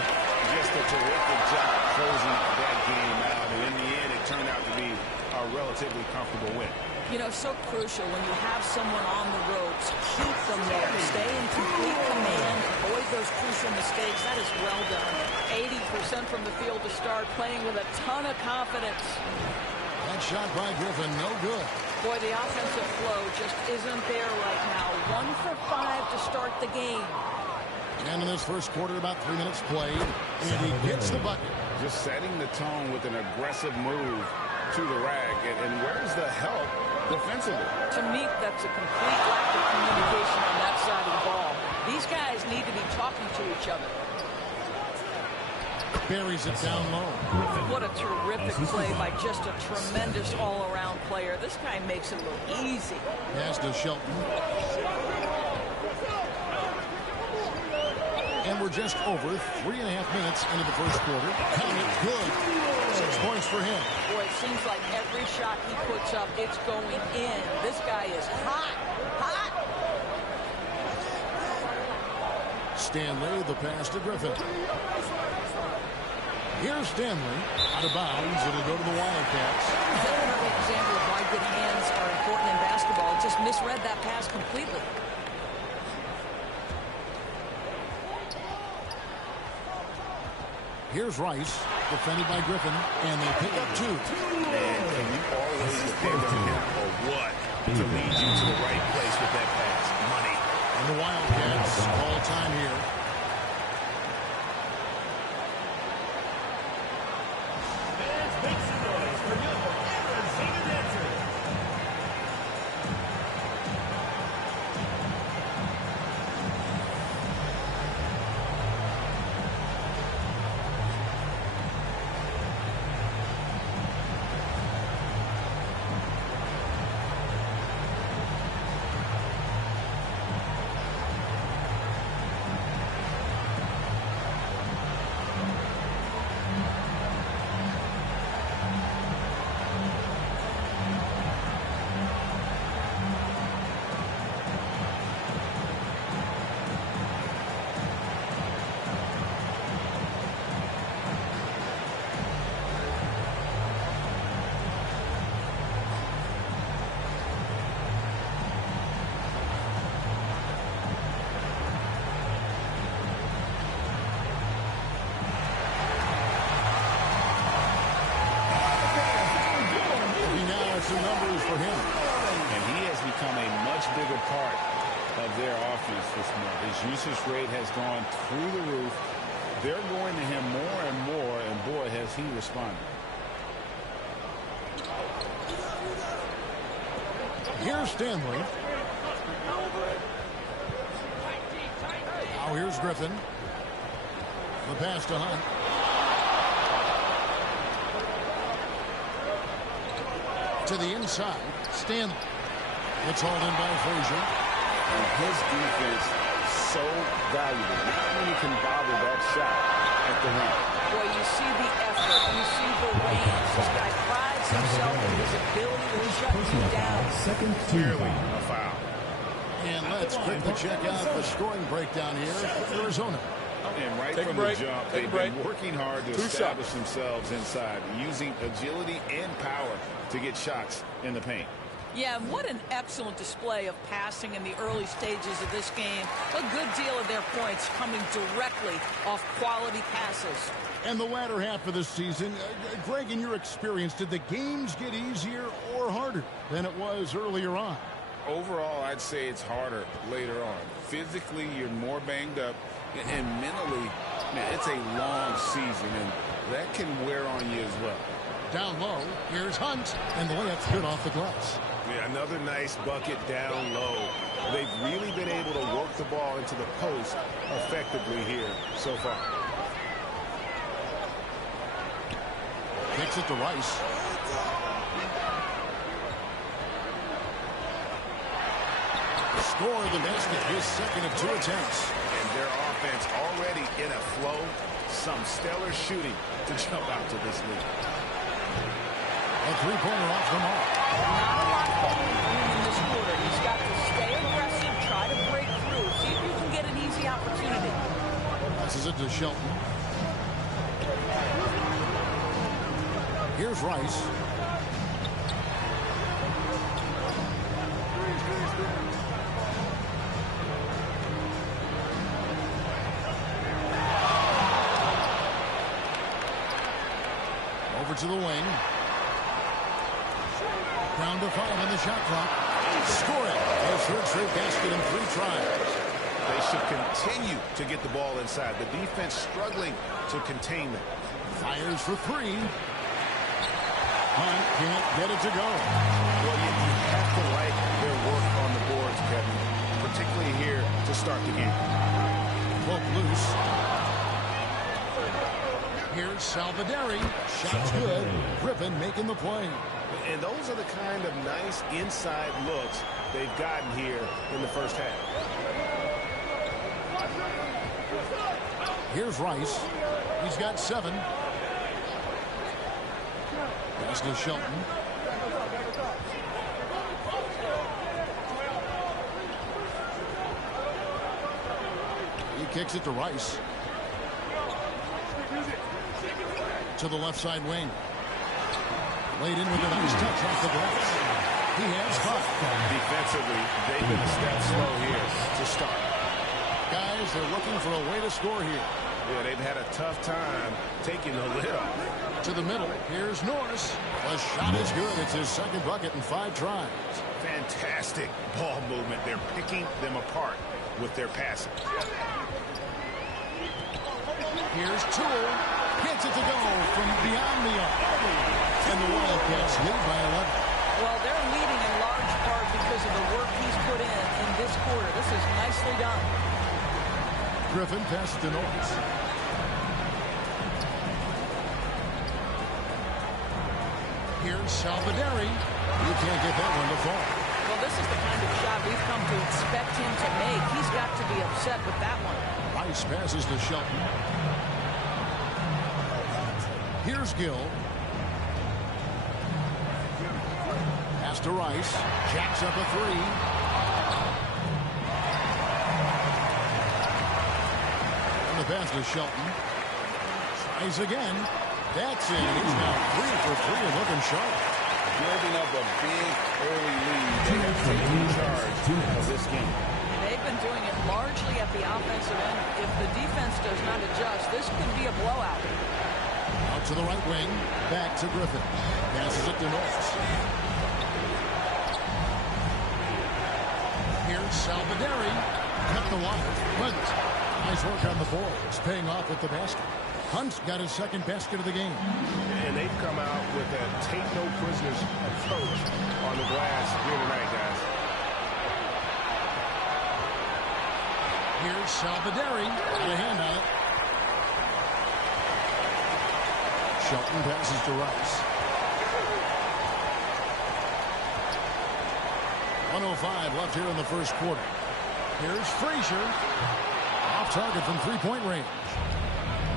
Just a terrific job closing that game out. And in the end, it turned out to be a relatively comfortable win. You know, so crucial when you have someone on the ropes. Keep them there. Stay in complete command. Avoid those crucial mistakes. That is well done. 80% from the field to start, playing with a ton of confidence. That shot by Griffin, no good. Boy, the offensive flow just isn't there right now. 1 for 5 to start the game. And in this first quarter, about 3 minutes played, and he gets the bucket. Just setting the tone with an aggressive move to the rack. And where's the help defensively? To me, that's a complete lack of communication on that side of the ball. These guys need to be talking to each other. Buries it down low. What a terrific play by just a tremendous all-around player. This guy makes it look easy. Pass to Shelton. And we're just over 3.5 minutes into the first quarter. Count it good. 6 points for him. Boy, it seems like every shot he puts up, it's going in. This guy is hot. Hot. Stanley, the pass to Griffin. Here's Stanley. Out of bounds. It'll go to the Wildcats. Another example of why good hands are important in basketball. Just misread that pass completely. Here's Rice, defended by Griffin, and they pick up 2. And can you always depend on him or what to lead you to the right place with that pass? Money. And the Wildcats all time here. Some numbers for him. And he has become a much bigger part of their offense this month. His usage rate has gone through the roof. They're going to him more and more, and boy, has he responded. Here's Stanley. Now here's Griffin. The pass to Hunt. To the inside, Stanley. It's hauled in by Frazier. And his defense so valuable. Not when you can bobble that shot at the rim. Boy, you see the effort. You see the range. This guy prides himself on his ability to shut you down. Clearly a foul. And let's quickly check out the scoring breakdown here for Arizona. And right from the jump, they've been working hard to establish themselves inside, using agility and power to get shots in the paint. Yeah, and what an excellent display of passing in the early stages of this game. A good deal of their points coming directly off quality passes. And the latter half of the season, Greg, in your experience, did the games get easier or harder than it was earlier on? Overall, I'd say it's harder later on. Physically, you're more banged up. And mentally, man, it's a long season, and that can wear on you as well. Down low, here's Hunt, and the layup's good off the glass. Yeah, another nice bucket down low. They've really been able to work the ball into the post effectively here so far. Kicks it to Rice. Score the basket, his second of 2 attempts. And their offense already in a flow. Some stellar shooting to jump out to this lead. A three-pointer off the mark. Not a lot going for him in this quarter. He's got to stay aggressive, try to break through, see if you can get an easy opportunity. Passes it to Shelton. Here's Rice. Over to the wing. Down to 5 on the shot clock. Scoring his third straight basket in 3 tries. They should continue to get the ball inside. The defense struggling to contain them. Fires for 3. Hunt can't get it to go. Well, you have to like their work on the boards, Kevin, particularly here to start the game. Book loose. Here's Salvaderi. Shot's good. Griffin making the play. And those are the kind of nice inside looks they've gotten here in the first half. Here's Rice. He's got 7. Pass to Shelton. He kicks it to Rice. To the left side wing. Laid in with a nice touch off the glass. He has 5. Defensively, they've been a step slow here to start. Guys, they're looking for a way to score here. Yeah, they've had a tough time taking the lid off. To the middle. Here's Norris. The shot is good. It's his second bucket in 5 tries. Fantastic ball movement. They're picking them apart with their passing. Here's Toole. Gets it to go from beyond the arc. And the Wildcats lead by 11. Well, they're leading in large part because of the work he's put in this quarter. This is nicely done. Griffin passes to Norris. Here's Salvaderi. You can't get that one to fall. Well, this is the kind of shot we've come to expect him to make. He's got to be upset with that one. Rice passes to Shelton. Here's Gill. Pass to Rice. Jacks up a 3. And the pass to Shelton. Tries again. That's it. He's now 3 for 3 and looking sharp. Building up a big early lead. They have taken charge of this game. They've been doing it largely at the offensive end. If the defense does not adjust, this could be a blowout. Out to the right wing. Back to Griffin. Passes it to Norris. Here's Salvaderi. Cut the wire. But nice work on the boards. Paying off with the basket. Hunt's got his second basket of the game. And they've come out with a take-no-prisoners approach on the glass here tonight, guys. Here's Salvaderi. Got a hand on it. Shelton passes to Rice. 1:05 left here in the first quarter. Here's Frazier. Off target from 3-point range.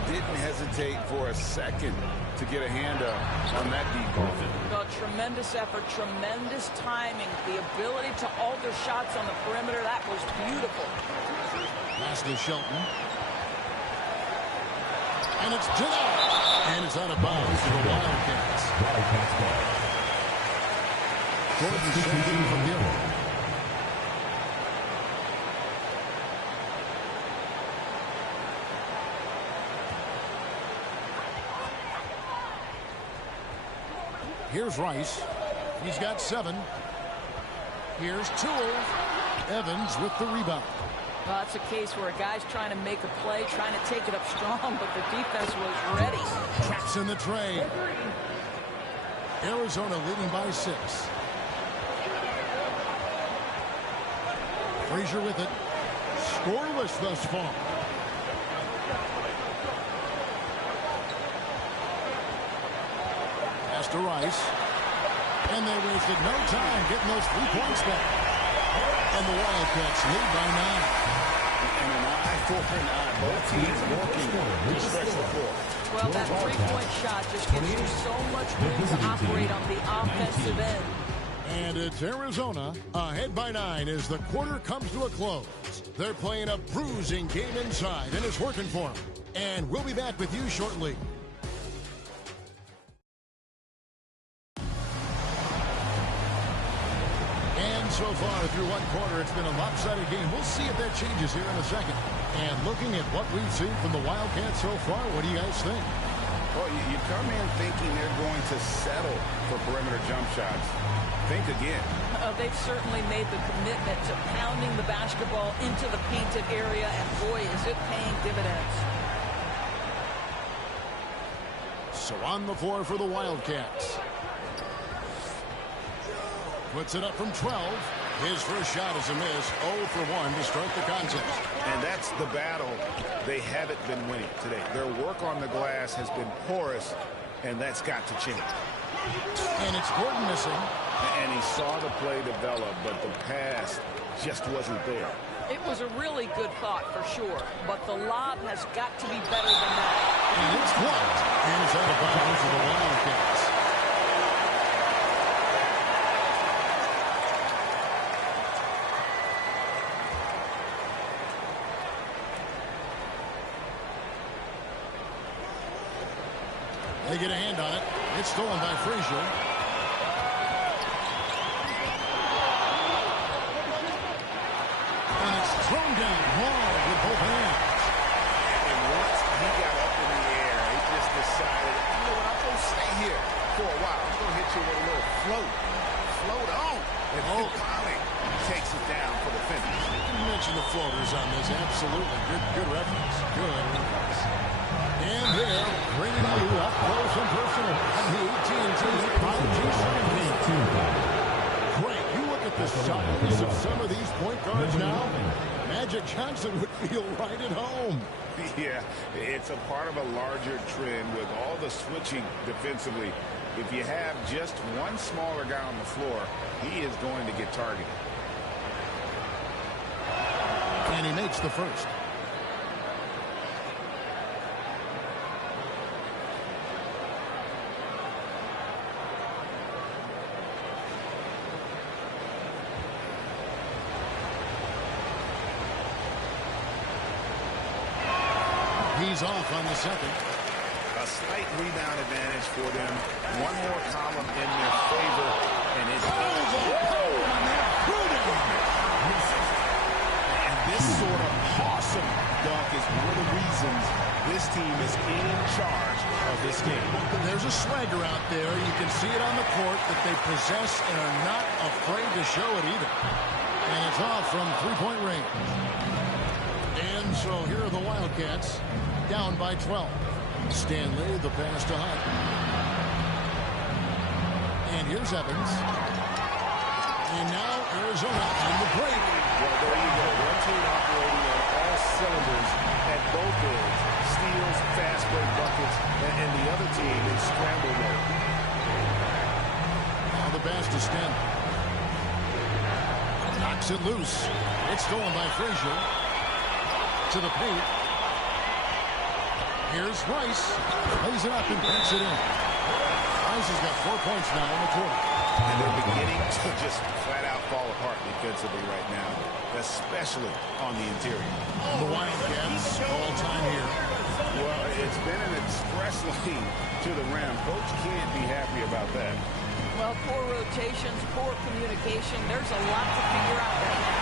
Didn't hesitate for a second to get a hand up on that deep ball. Well, tremendous effort, tremendous timing, the ability to alter shots on the perimeter. That was beautiful. Pass to Shelton. And it's Gillette. And it's out of bounds for the Wildcats. Gordon shooting from Gill. Here's Rice. He's got 7. Here's Toole. Evans with the rebound. Well, it's a case where a guy's trying to make a play, trying to take it up strong, but the defense was ready. Traps in the tray. Arizona leading by 6. Frazier with it. Scoreless thus far. Pass to Rice. And they wasted no time getting those 3 points back. And the Wildcats lead by 9. And an eye for an eye. Both teams working to stretch the floor. Well, that 3-point shot just gives you so much room to operate on the offensive end. And it's Arizona ahead by 9 as the quarter comes to a close. They're playing a bruising game inside, and it's working for them. And we'll be back with you shortly. And so far through one quarter, it's been a lopsided game. We'll see if that changes here in a second. And looking at what we've seen from the Wildcats so far, what do you guys think? Well, you come in thinking they're going to settle for perimeter jump shots. Think again. they've certainly made the commitment to pounding the basketball into the painted area, and boy, is it paying dividends. So on the floor for the Wildcats. Puts it up from 12. His first shot is a miss. 0 for 1 to start the contest. And that's the battle they haven't been winning today. Their work on the glass has been porous, and that's got to change. And it's Gordon missing. And he saw the play develop, but the pass just wasn't there. It was a really good thought for sure, but the lob has got to be better than that. And it's blocked. And it's out of bounds for the Wildcats. They get a hand on it. It's stolen by Frazier. And it's thrown down hard with both hands. And once he got up in the air, he just decided, you know what, I'm going to stay here for a while. I'm going to hit you with a little float. Float on. And finally takes it down for the finish. You mentioned the floaters on this. Absolutely. Good reference. Good reference. And they're bringing you up close and personal on the AT&T 5G Great. You look at the size of some of these point guards now. Magic Johnson would feel right at home. Yeah, it's a part of a larger trend with all the switching defensively. If you have just one smaller guy on the floor, he is going to get targeted. And he makes the first. He's off on the second. A slight rebound advantage for them. One more column in their favor, and it's and this sort of awesome dunk is one of the reasons this team is in charge of this game. There's a swagger out there. You can see it on the court that they possess and are not afraid to show it either. And it's off from three-point range. And so here are the Wildcats, down by 12. Stanley, the pass to Hunt. And here's Evans. And now Arizona on the break. Well, there you go. One team operating on all cylinders at both ends. Steals, fast break buckets, and the other team in scramble mode. Now the pass to Stanley. Knocks it loose. It's stolen by Frazier. To the paint. Here's Rice. Plays it up and banks it in. Rice has got 4 points now in the quarter. And they're beginning to just flat out fall apart defensively right now, especially on the interior. The Wildcats all time here. Well, it's been an express lane to the rim. Coach can't be happy about that. Well, poor rotations, poor communication. There's a lot to figure out right now.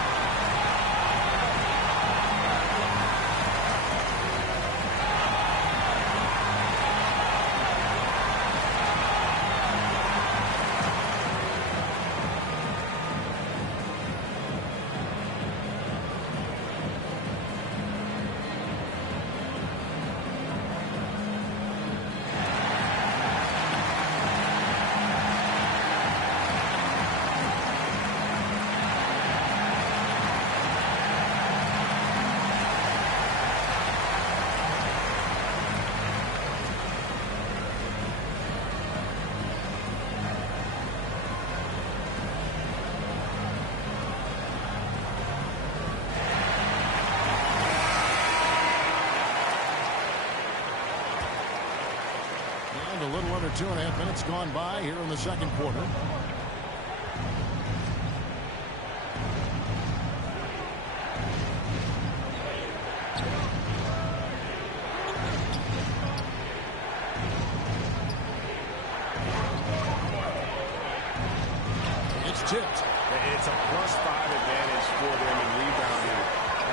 A little under 2.5 minutes gone by here in the second quarter. It's tipped. It's a +5 advantage for them in rebounding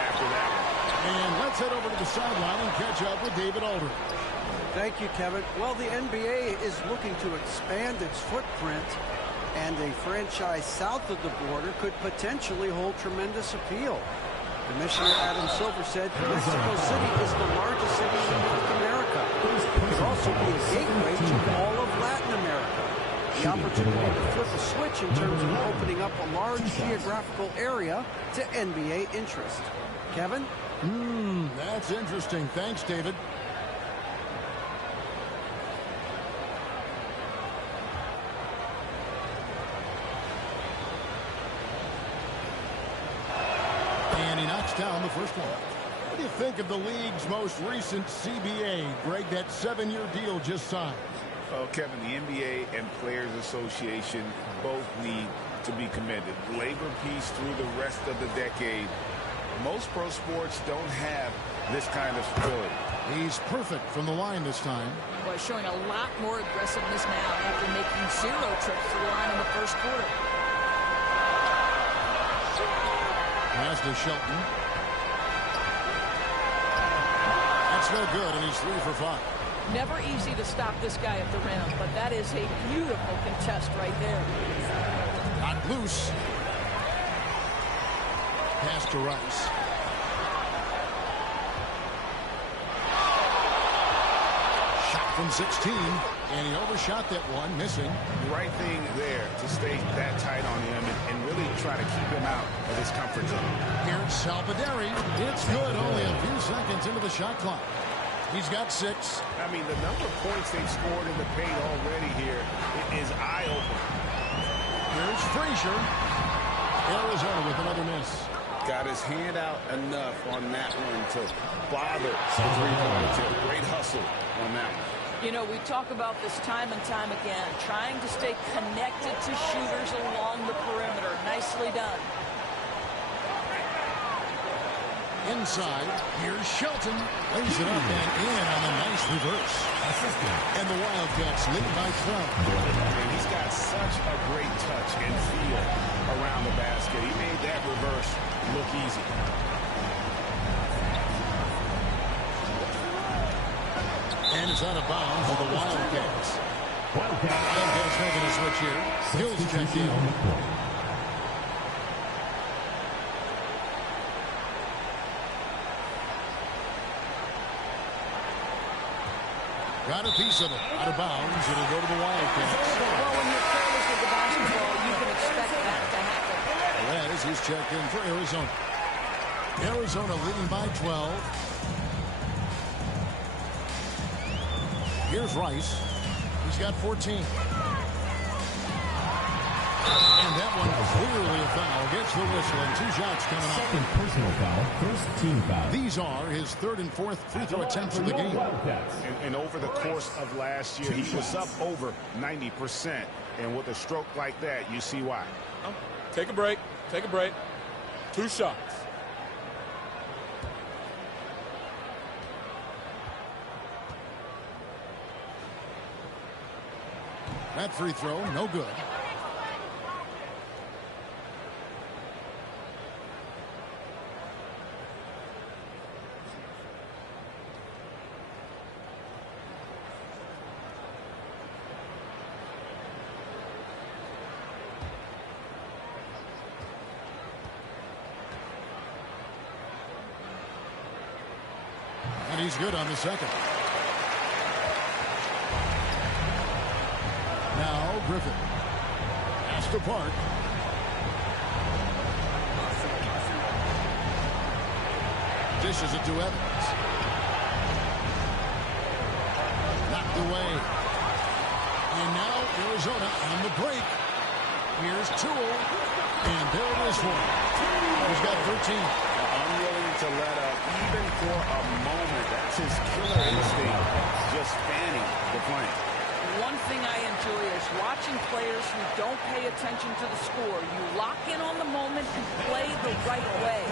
after that one. And let's head over to the sideline and catch up with David Aldridge. Thank you, Kevin. Well, the NBA is looking to expand its footprint and a franchise south of the border could potentially hold tremendous appeal. Commissioner Adam Silver said Mexico City is the largest city in North America. It could also be a gateway to all of Latin America. The opportunity to flip a switch in terms of opening up a large geographical area to NBA interest. Kevin? That's interesting. Thanks, David. And he knocks down the first one. What do you think of the league's most recent CBA? Greg, that 7-year deal just signed. Well, Kevin, the NBA and Players Association both need to be commended. Labor peace through the rest of the decade. Most pro sports don't have this kind of stability. He's perfect from the line this time. Boy, showing a lot more aggressiveness now after making 0 trips to the line in the first quarter. Pass to Shelton. That's no good, and he's 3 for 5. Never easy to stop this guy at the rim, but that is a beautiful contest right there. Not loose. Pass to Rice. Shot from 16, and he overshot that one, missing. Right thing there to stay that tight on him and really try to keep him out of his comfort zone. Here's Salvadori. It's good, only a few seconds into the shot clock. He's got 6. I mean, the number of points they've scored in the paint already here is eye-opening. Here's Frazier. Arizona with another miss. Got his hand out enough on that one to bother the three-point attempt. Great hustle on that one. You know, we talk about this time and time again, trying to stay connected to shooters along the perimeter. Nicely done. Inside, here's Shelton. Lays it up and in on a nice reverse. And the Wildcats lead by 12. And he's got such a great touch and feel around the basket. He made that reverse look easy. And it's out of bounds for the Wildcats. Wildcats making a switch here. Hill's checked in. Got a piece of it. Out of bounds. It'll go to the Wildcats. Well, when you're careless with the basketball, you can expect that to happen. Perez is checked in for Arizona. Arizona leading by 12. Here's Rice. He's got 14. And that one clearly a foul. Gets the whistle and 2 shots coming up. Second personal foul, first team foul. These are his 3rd and 4th free throw attempts of the game. And over the course of last year, he was up over 90%. And with a stroke like that, you see why. Take a break. Take a break. 2 shots. That free throw, no good. And he's good on the second. Now Griffin. Pass to Park. Dishes it to Evans. Knocked away. And now Arizona on the break. Here's Toole. And there it is for him. He's got 13. Unwilling to let up even for a moment. That's his killer instinct. Just fanning the flank. One thing I enjoy is watching players who don't pay attention to the score. You lock in on the moment and play the right way.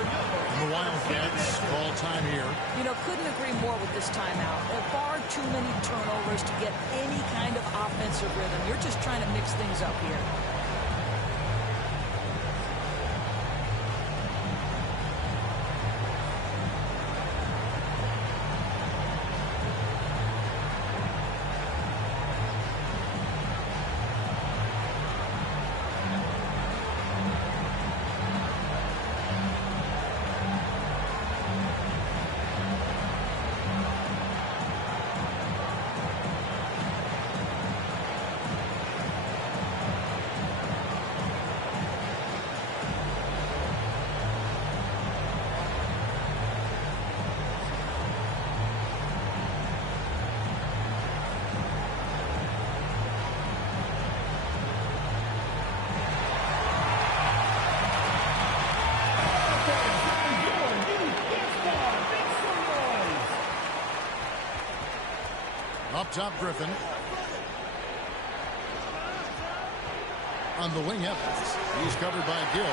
The Wildcats call time here. You know, couldn't agree more with this timeout. There are far too many turnovers to get any kind of offensive rhythm. You're just trying to mix things up here. top, Griffin. On the wing, Evans. He's covered by Gill.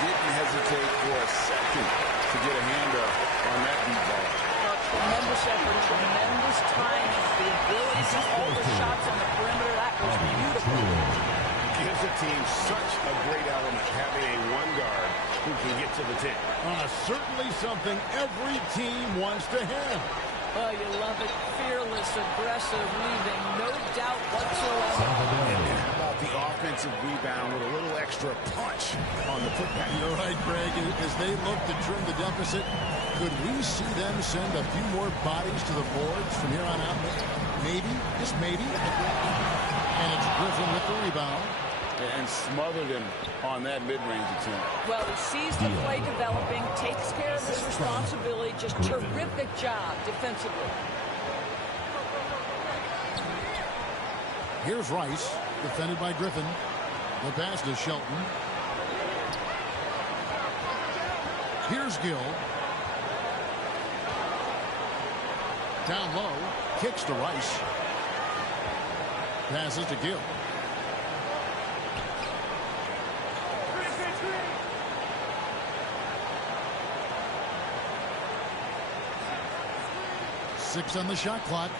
Didn't hesitate for a second to get a hand up on that deep ball. Tremendous effort, tremendous timing, the ability to hold the shots on the perimeter. That was beautiful. Gives the team such a great element having a one guard who can get to the tip. Certainly something every team wants to have. Oh, you love it. Fearless, aggressive, leaving no doubt whatsoever. How about the offensive rebound with a little extra punch on the putback? You're right, Greg. As they look to trim the deficit, could we see them send a few more bodies to the boards from here on out? Maybe, just maybe. And it's Griffin with the rebound. And smothered him on that mid-range attempt. Well, he sees the play developing, takes care of his responsibility. Just terrific job defensively. Here's Rice, defended by Griffin. The pass to Shelton. Here's Gill. Down low, kicks to Rice. Passes to Gill. Six on the shot clock.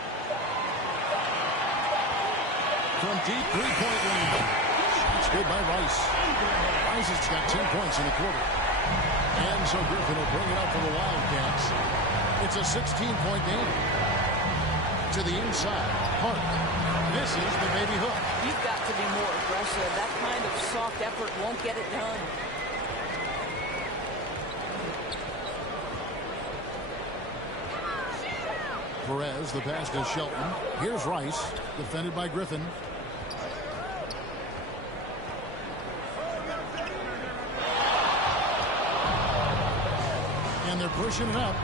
From deep three-point range. It's good by Rice. Rice has got 10 points in the quarter. And so Griffin will bring it up for the Wildcats. It's a 16-point game. To the inside. Hart. This is the baby hook. You've got to be more aggressive. That kind of soft effort won't get it done. Perez, the pass to Shelton. Here's Rice, defended by Griffin. And they're pushing it up.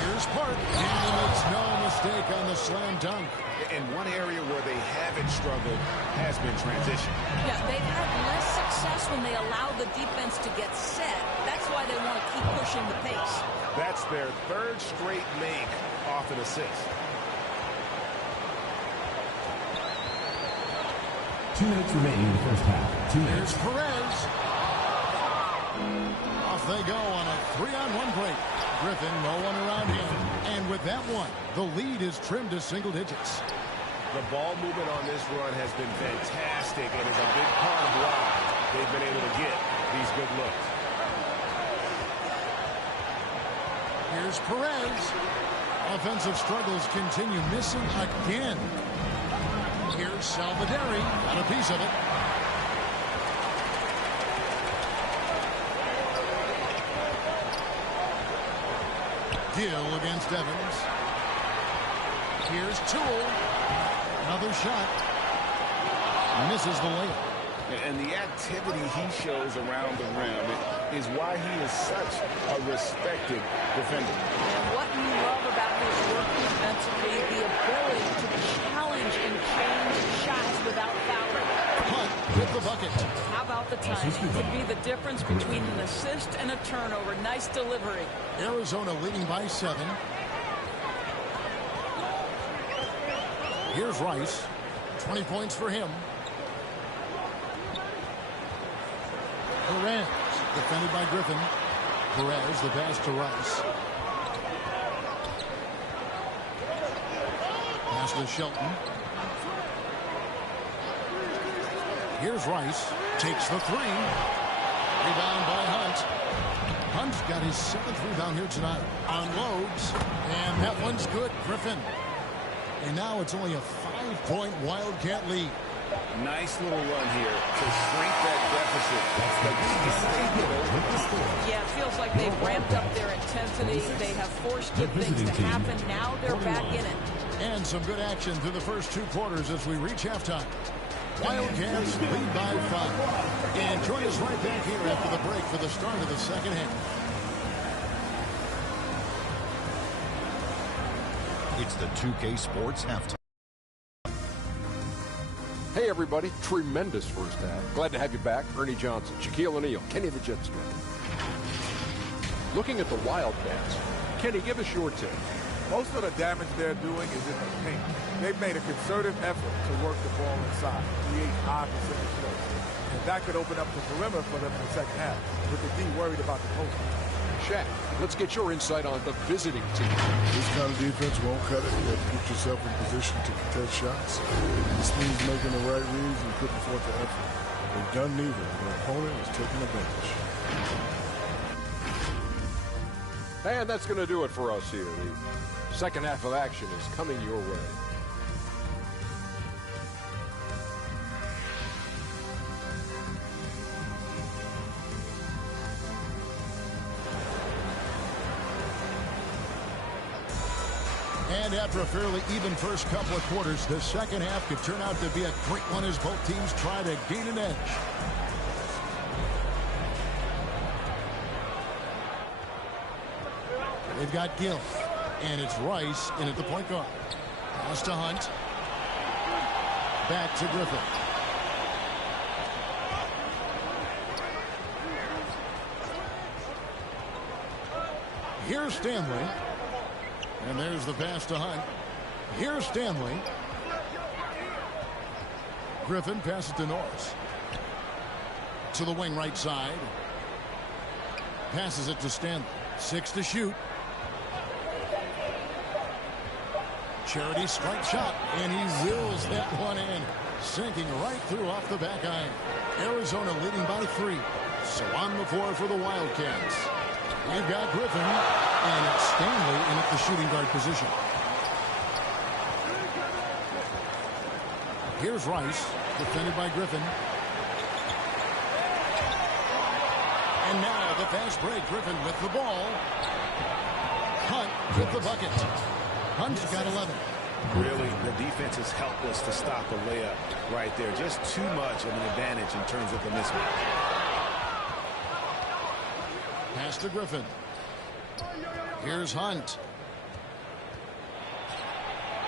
Here's Park. And he makes no mistake on the slam dunk. And one area where they haven't struggled has been transition. Yeah, they've had less success when they allow the defense to get set. That's why they want to keep pushing the pace. That's their third straight make off an assist. 2 minutes remaining in the first half. 2 minutes. Here's Perez. Off they go on a 3-on-1 break. Griffin, no one around him. And with that one, the lead is trimmed to single digits. The ball movement on this run has been fantastic and is a big part of why they've been able to get these good looks. Here's Perez. Offensive struggles continue, missing again. Here's Salvadori. Got a piece of it. Gill against Evans. Here's Toole. Another shot. Misses the layup. And the activity he shows around the rim is why he is such a respected defender. And what you love about his work defensively, the ability to challenge and change shots without fouling. Hunt with the bucket. How about the timing? Could be the difference between an assist and a turnover. Nice delivery. Arizona leading by 7. Here's Rice. 20 points for him. Perez, defended by Griffin. Perez, the pass to Rice. Pass to Shelton. Here's Rice. Takes the 3. Rebound by Hunt. Hunt's got his 7th rebound here tonight. Unloads. And that one's good. Griffin. And now it's only a 5-point Wildcat lead. Nice little run here to shrink that deficit. Yeah, it feels like they've ramped up their intensity. They have forced good things to happen. Now they're back in it. And some good action through the first 2 quarters as we reach halftime. Wildcats lead by 5. And join us right back here after the break for the start of the second half. It's the 2K Sports Halftime. Hey everybody, tremendous first half. Glad to have you back. Ernie Johnson, Shaquille O'Neal, Kenny the Jet Smith. Looking at the Wildcats, Kenny, give us your take. Most of the damage they're doing is in the paint. They've made a concerted effort to work the ball inside, create high percentage shots. And that could open up the perimeter for them in the second half, with the D worried about the post. Shaq, let's get your insight on the visiting team. This kind of defense won't cut it. You have to put yourself in position to contest shots. This means making the right reads and putting forth the effort. They've done neither. Their opponent is taking advantage. And that's going to do it for us here. The second half of action is coming your way. And after a fairly even first couple of quarters, the second half could turn out to be a great one as both teams try to gain an edge. They've got Gill, and it's Rice in at the point guard. Pass to Hunt. Back to Griffin. Here's Stanley. And there's the pass to Hunt. Here's Stanley. Griffin passes to Norris. To the wing right side. Passes it to Stanley. 6 to shoot. Charity strike shot, and he wills that one in, sinking right through off the back iron. Arizona leading by 3. So on the floor for the Wildcats. We've got Griffin, and it's Stanley in at the shooting guard position. Here's Rice, defended by Griffin. And now the fast break. Griffin with the ball. Hunt with the bucket. Hunt's got 11. Really, the defense is helpless to stop a layup right there. Just too much of an advantage in terms of the mismatch. Pass to Griffin. Here's Hunt.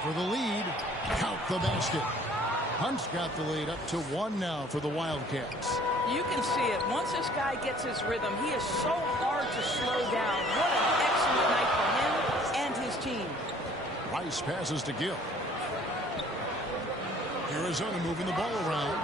For the lead, count the basket. Hunt's got the lead up to 1 now for the Wildcats. You can see it. Once this guy gets his rhythm, he is so hard to slow down. What an excellent night for him and his team. Rice passes to Gill. Arizona moving the ball around.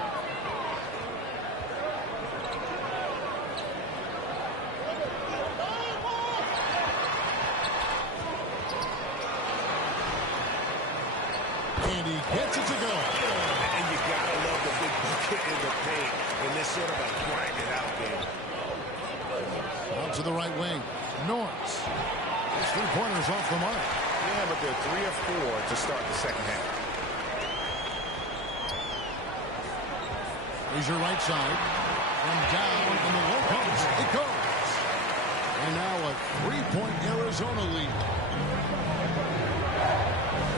And he gets it to go. And you gotta love the big bucket in the paint in this sort of a grind it out game. Out to the right wing. Norris. His 3-pointers off the mark. Yeah, but they're 3 of 4 to start the second half. Here's your right side. And down in the low post. It goes. And now a 3-point Arizona lead.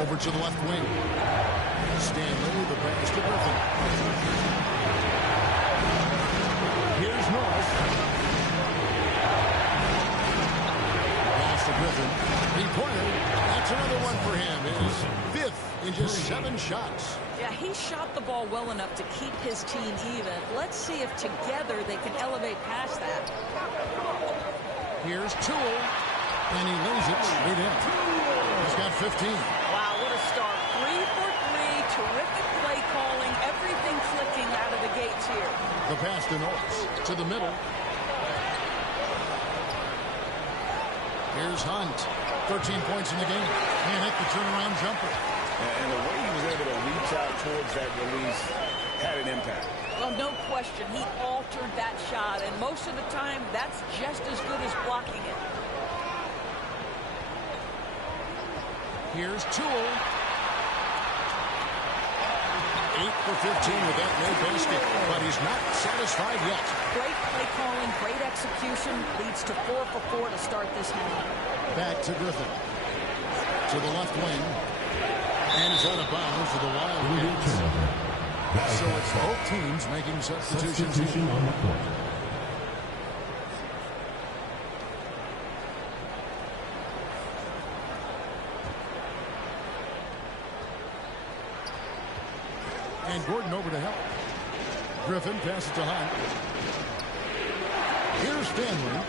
Over to the left wing. Stanley, the pass to Griffin. Here's Norris. Pass to Griffin. 3-pointer. That's another one for him. His 5th in just 7 shots. Yeah, he shot the ball well enough to keep his team even. Let's see if together they can elevate past that. Here's Toole. And he lays it straight in. He's got 15. Wow, what a start. 3 for 3. Terrific play calling. Everything clicking out of the gates here. The pass to Norris. To the middle. Here's Hunt. 13 points in the game. And hit the turnaround jumper. And the way he was able to reach out towards that release had an impact. Well, no question. He altered that shot. And most of the time, that's just as good as blocking it. Here's Toole. 8 for 15 with that no basket. But he's not satisfied yet. Great play calling, great execution. Leads to 4 for 4 to start this half. Back to Griffin. To the left wing. And it's out of bounds for the Wildcats. So it's both teams making substitutions. Substitution on the court. And Gordon over to help. Griffin passes to Hunt. Here's Stanley.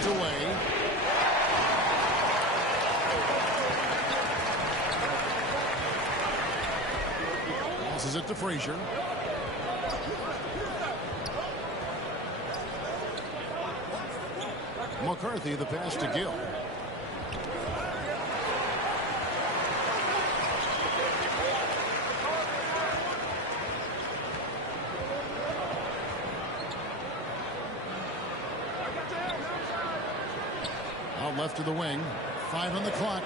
knocked away. Passes it to Frazier. McCarthy, the pass to Gill. Out left to the wing. 5 on the clock.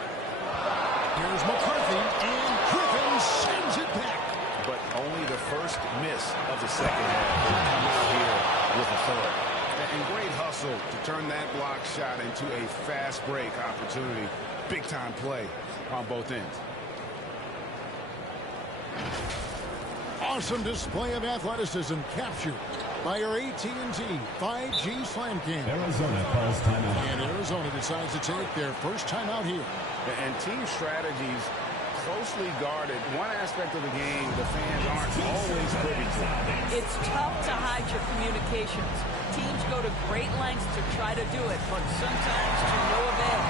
Here's McCarthy, and Griffin sends it back. But only the first miss of the second half. They come out here with authority. And great hustle to turn that block shot into a fast break opportunity. Big time play on both ends. Awesome display of athleticism captured by your AT&T 5G Slam Cam. Arizona calls timeout. And Arizona decides to take their first timeout here. And team strategies closely guarded. One aspect of the game the fans aren't always privy to. It's tough to hide your communications. Teams go to great lengths to try to do it, but sometimes to no avail.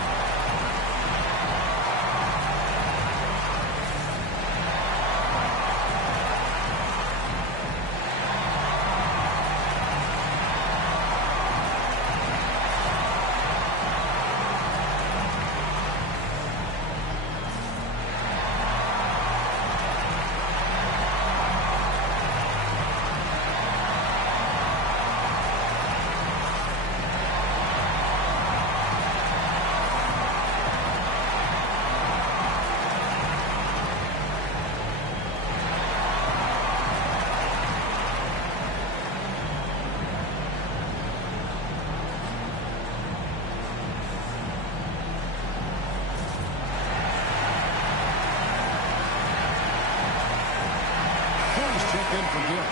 In for Gill.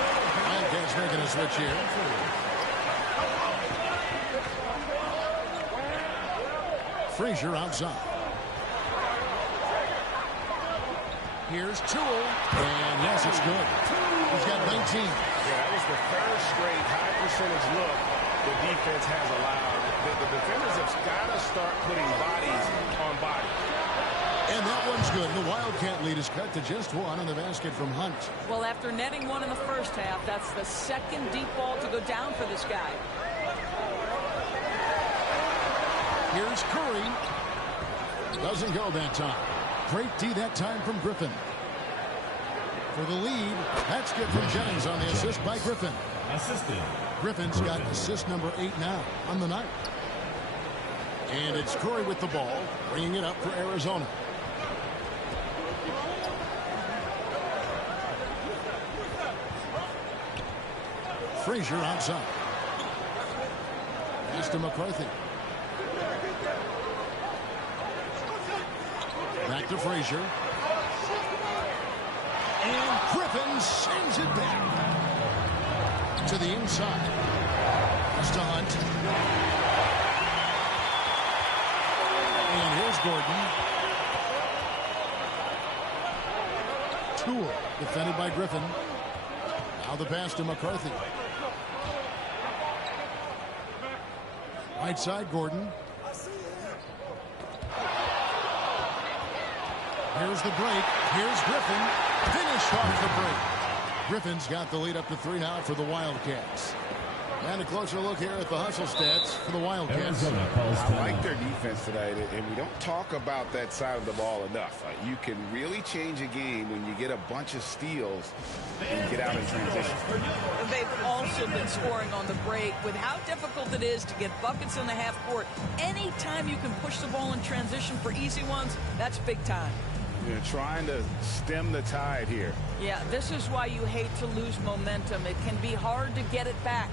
Wildcats making a switch here. Frazier outside. Here's Toole. And yes, it's good. He's got 19. Yeah, that was the third straight high percentage look the defense has allowed. The defenders have got to start putting bodies on bodies. And that one's good. The Wildcat lead is cut to just 1 on the basket from Hunt. Well, after netting 1 in the first half, that's the second deep ball to go down for this guy. Here's Curry. Doesn't go that time. Great D that time from Griffin. For the lead, that's good from Jennings on the assist by Griffin. Assisted. Griffin's got assist number 8 now on the night. And it's Curry with the ball, bringing it up for Arizona. Frazier outside. Pass to McCarthy. Back to Frazier. And Griffin sends it back to the inside. That's to Hunt. And here's Gordon. Toole defended by Griffin. Now the pass to McCarthy. Right side, Gordon. Here's the break. Here's Griffin. Finished off the break. Griffin's got the lead up to 3 now for the Wildcats. And a closer look here at the hustle stats for the Wildcats. I like their defense tonight, and we don't talk about that side of the ball enough. You can really change a game when you get a bunch of steals and get out in transition. They've also been scoring on the break. With how difficult it is to get buckets in the half court, anytime you can push the ball in transition for easy ones, that's big time. You're trying to stem the tide here. Yeah, this is why you hate to lose momentum. It can be hard to get it back.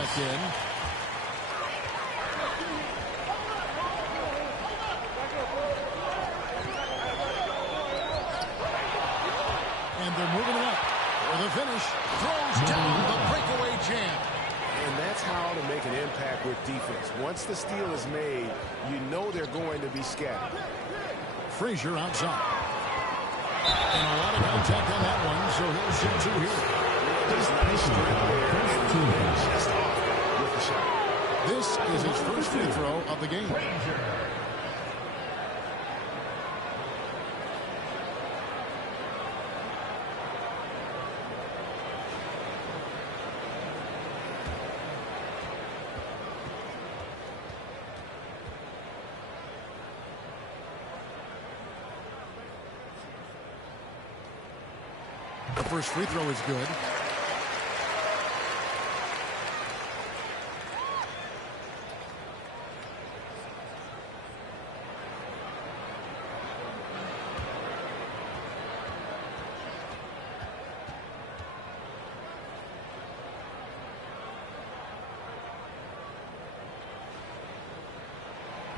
checked in. And they're moving it up for the finish. Throws down the breakaway jam. And that's how to make an impact with defense. Once the steal is made, you know they're going to be scattered. Frazier outside. And a lot of contact on that one, so he'll shoot two here. Just nice strength there. Just off with the shot. This is his first free throw of the game. The first free throw is good.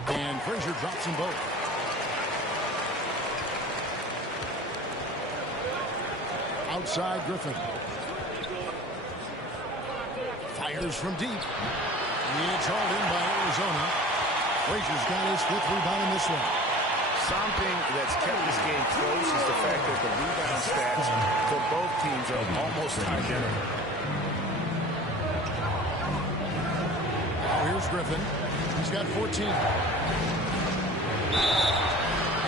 And Frazier drops them both. Outside Griffin. Fires from deep. It's hauled in by Arizona. Frazier's got his fifth rebound in this one. Something that's kept this game close is the fact that the rebound stats for both teams are almost identical. Now here's Griffin. He's got 14.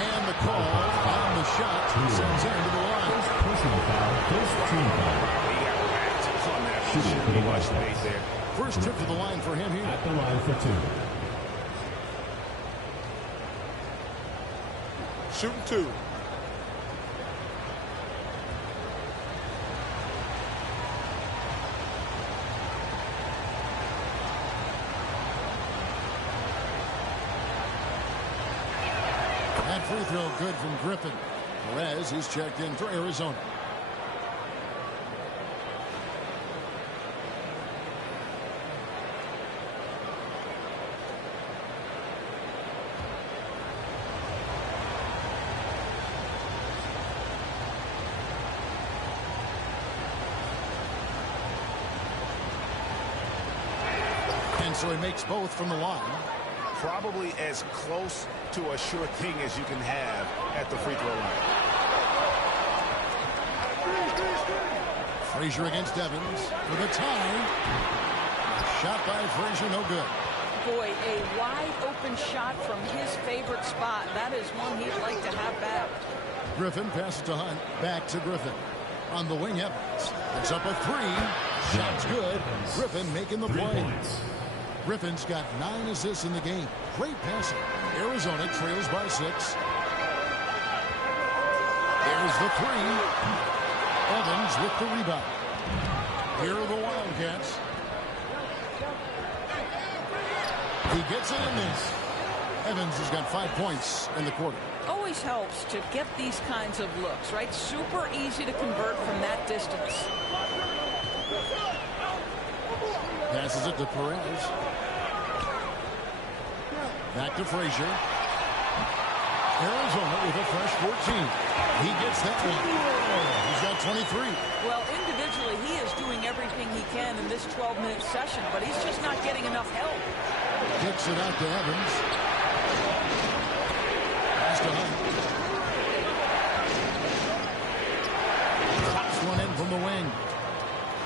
And the call on the shot sends him to the line. Personal foul, first team foul. He got whacked on that. Shooting for the much space there. First trip to the line for him here. At the line for two. Shooting two. That free throw good from Griffin. Perez is checked in for Arizona. And so he makes both from the line. Probably as close to a sure thing as you can have at the free throw line. Frazier against Evans for the tie. Shot by Frazier, no good. Boy, a wide open shot from his favorite spot. That is one he'd like to have back. Griffin passes to Hunt. Back to Griffin. On the wing, Evans. It's up a three. Shot's good. Griffin making the play. Griffin's got 9 assists in the game. Great passing. Arizona trails by 6. There's the three. Evans with the rebound. Here are the Wildcats. He gets it in this. Evans has got 5 points in the quarter. Always helps to get these kinds of looks, right? Super easy to convert from that distance. Passes it to Perez. Back to Frazier. Arizona with a fresh 14. He gets that one. He's got 23. Well, individually, he is doing everything he can in this 12-minute session, but he's just not getting enough help. Kicks it out to Evans. Pass to Hunt. Pops one in from the wing.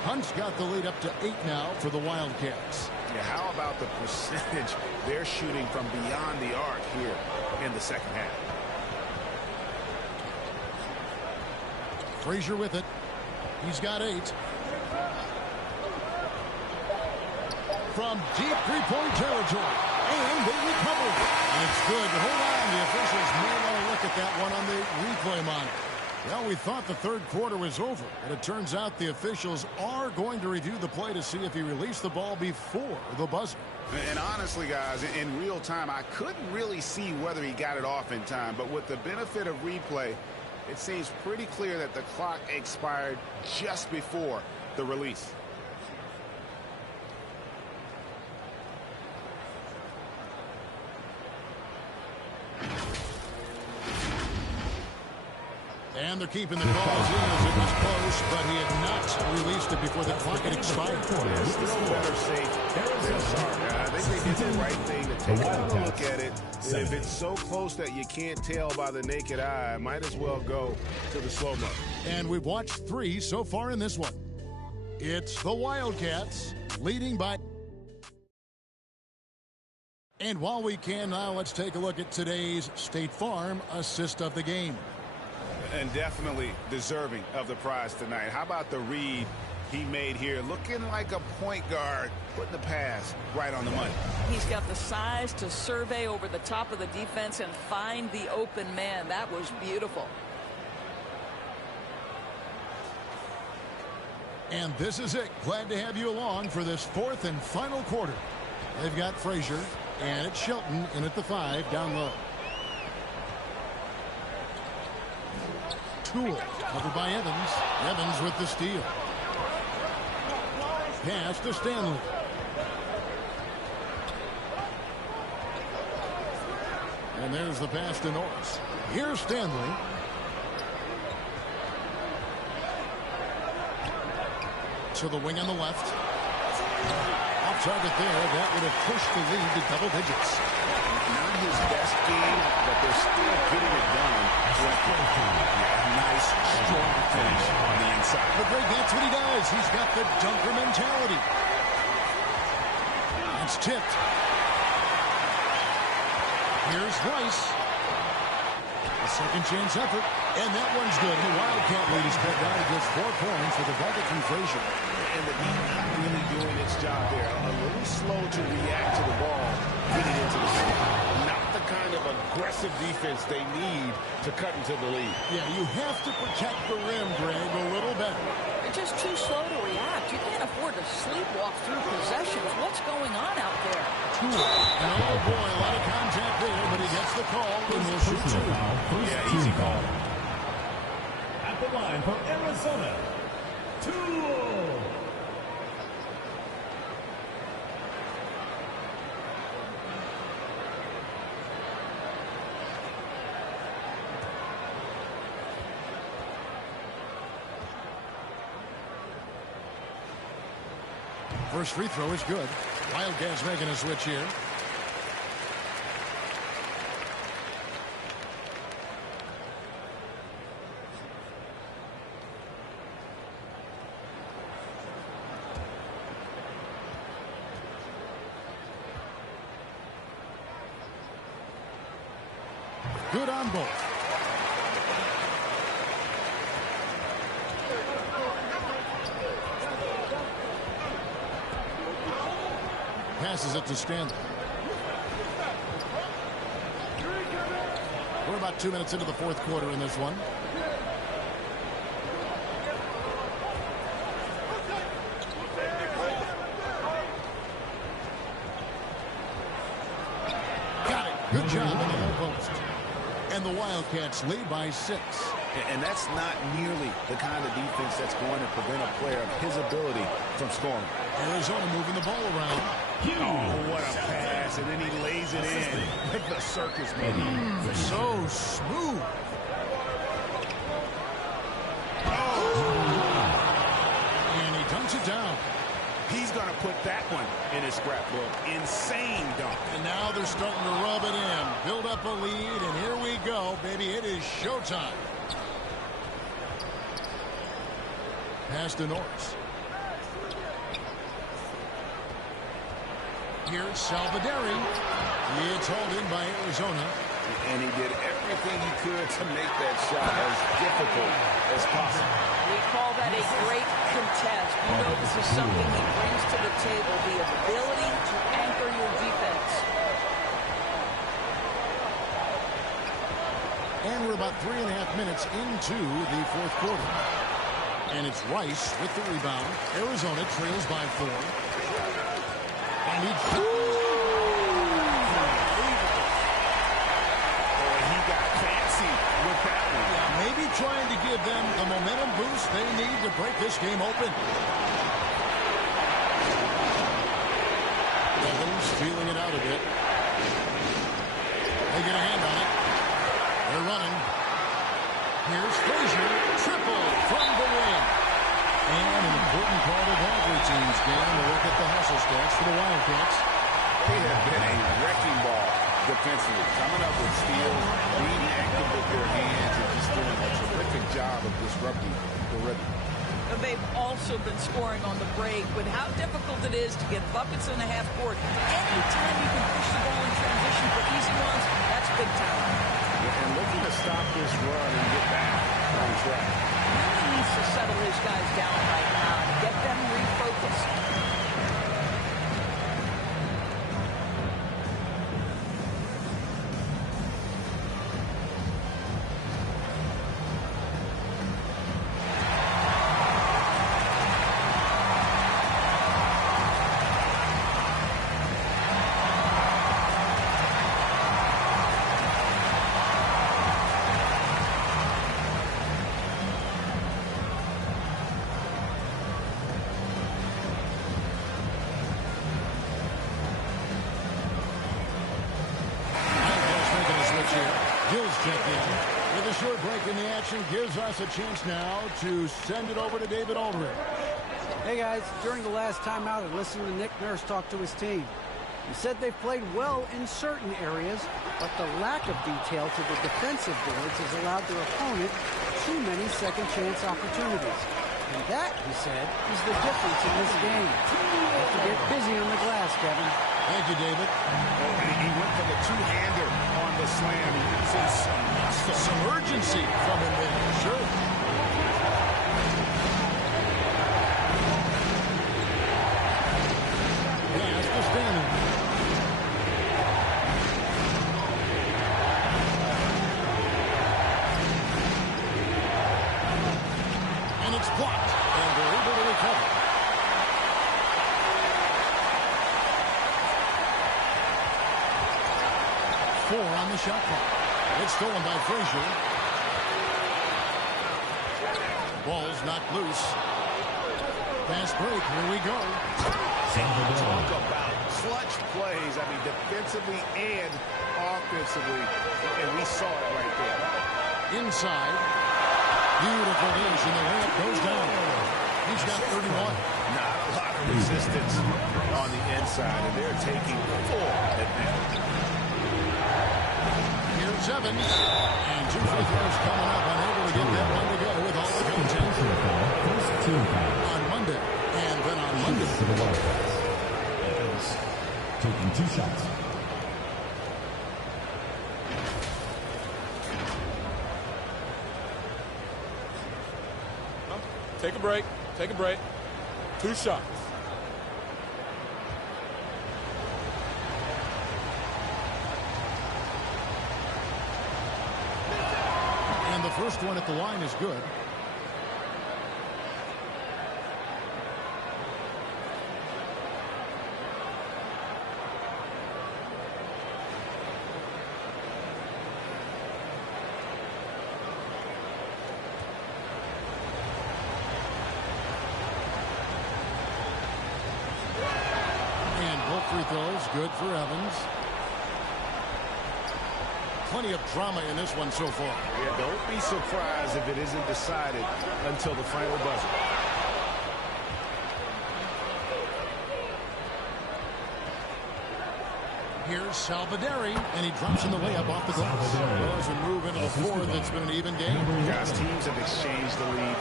Hunt's got the lead up to 8 now for the Wildcats. Yeah, how about the percentage they're shooting from beyond the arc here in the second half? Frazier with it. He's got 8. From deep three-point territory. And they recover. And it's good. Hold on. The officials may want to look at that one on the replay monitor. Well, we thought the third quarter was over, but it turns out the officials are going to review the play to see if he released the ball before the buzzer. And honestly, guys, in real time, I couldn't really see whether he got it off in time, but with the benefit of replay, it seems pretty clear that the clock expired just before the release. And they're keeping the calls in as it was close, but he had not released it before the clock had expired. Still better safe than sorry. I think they did the right thing to take another look at it. If it's so close that you can't tell by the naked eye, might as well go to the slow-mo. And we've watched 3 so far in this one. It's the Wildcats leading by... And while we can now, let's take a look at today's State Farm assist of the game. And definitely deserving of the prize tonight. How about the read he made here? Looking like a point guard, putting the pass right on the money. He's got the size to survey over the top of the defense and find the open man. That was beautiful. And this is it. Glad to have you along for this 4th and final quarter. They've got Frazier, and it's Shelton in at the 5 down low. Toole, covered by Evans. Evans with the steal. Pass to Stanley. And there's the pass to Norris. Here's Stanley. To the wing on the left. Off target there. That would have pushed the lead to double digits. Not his best game, but they're still getting it done. Nice, strong finish on the inside. But Greg, that's what he does. He's got the dunker mentality. It's tipped. Here's Rice. A second chance effort. And that one's good. The Wildcat lead is cut down to just 4 points with a bucket from Frazier. And the team not really doing its job there. A little slow to react to the ball getting into the paint. Not the kind of aggressive defense they need to cut into the lead. Yeah, you have to protect the rim, Greg, a little better. They're just too slow to react. You can't afford to sleepwalk through possessions. What's going on out there? And oh boy, a lot of contact there, but he gets the call and will shoot 2. Yeah, easy call. At the line for Arizona, Toole. First free throw is good. Wildcats making a switch here. Good on both. Passes it to Stanley. We're about 2 minutes into the 4th quarter in this one. Got it. Good job in the low post. And the Wildcats lead by 6. And that's not nearly the kind of defense that's going to prevent a player of his ability from scoring. Arizona moving the ball around. Oh, what a pass. And then he lays it in like the circus movie. So smooth. And he dunks it down. He's going to put that one in his scrapbook. Insane dunk. And now they're starting to rub it in. Build up a lead, and here we go, baby. It is showtime. Pass to Norris. Here's Salvadori. It's hauled in by Arizona. And he did everything he could to make that shot as difficult as possible. We call that a great contest. You know this is something he brings to the table, the ability to anchor your defense. And we're about 3.5 minutes into the 4th quarter. And it's Rice with the rebound. Arizona trails by 4. And he got fancy with that one. Yeah, maybe trying to give them the momentum boost they need to break this game open. Evans feeling it out a bit. They get a hand on it. They're running. Here's Frazier, triple from the wing. And an important part of every team's game to look at the hustle stats for the Wildcats. They have been a wrecking ball defensively, coming up with steals, being active with their hands, and just doing a terrific job of disrupting the rhythm. They've also been scoring on the break, but how difficult it is to get buckets in the half court. Anytime you can push the ball in transition for easy ones, that's big time. And looking to stop this run and get back on track. Really needs to settle his guys down right now, get them refocused. Gives us a chance now to send it over to David Aldridge. Hey guys, during the last timeout, I listened to Nick Nurse talk to his team. He said they've played well in certain areas, but the lack of detail to the defensive boards has allowed their opponent too many second chance opportunities. And that, he said, is the difference in this game. You have to get busy on the glass, Kevin. Thank you, David. He went for the two-hander on the slam. He uses some urgency from him there. Sure. Pass to Stanley. And it's blocked. And they're able to recover. Four on the shot clock. It's stolen by Frazier. Ball's knocked loose. Fast break. Here we go. Talk about clutch plays. I mean, defensively and offensively. And we saw it right there. Inside. Beautiful dish, and the layup goes down. He's got 31. Not a lot of resistance on the inside, and they're taking full advantage. Here's Evans, and two free throws coming up, unable to get that one to go with all the contact on Monday, and then on Monday. Evans taking 2 shots. Take a break. Take a break. 2 shots. And the first one at the line is good. Free throws, good for Evans. Plenty of drama in this one so far. Yeah, don't be surprised if it isn't decided until the final buzzer. Here's Salvaderi, and he drops in the layup off the glass. Well, as we move into the fourth, it's been an even game. Guys, teams have exchanged the lead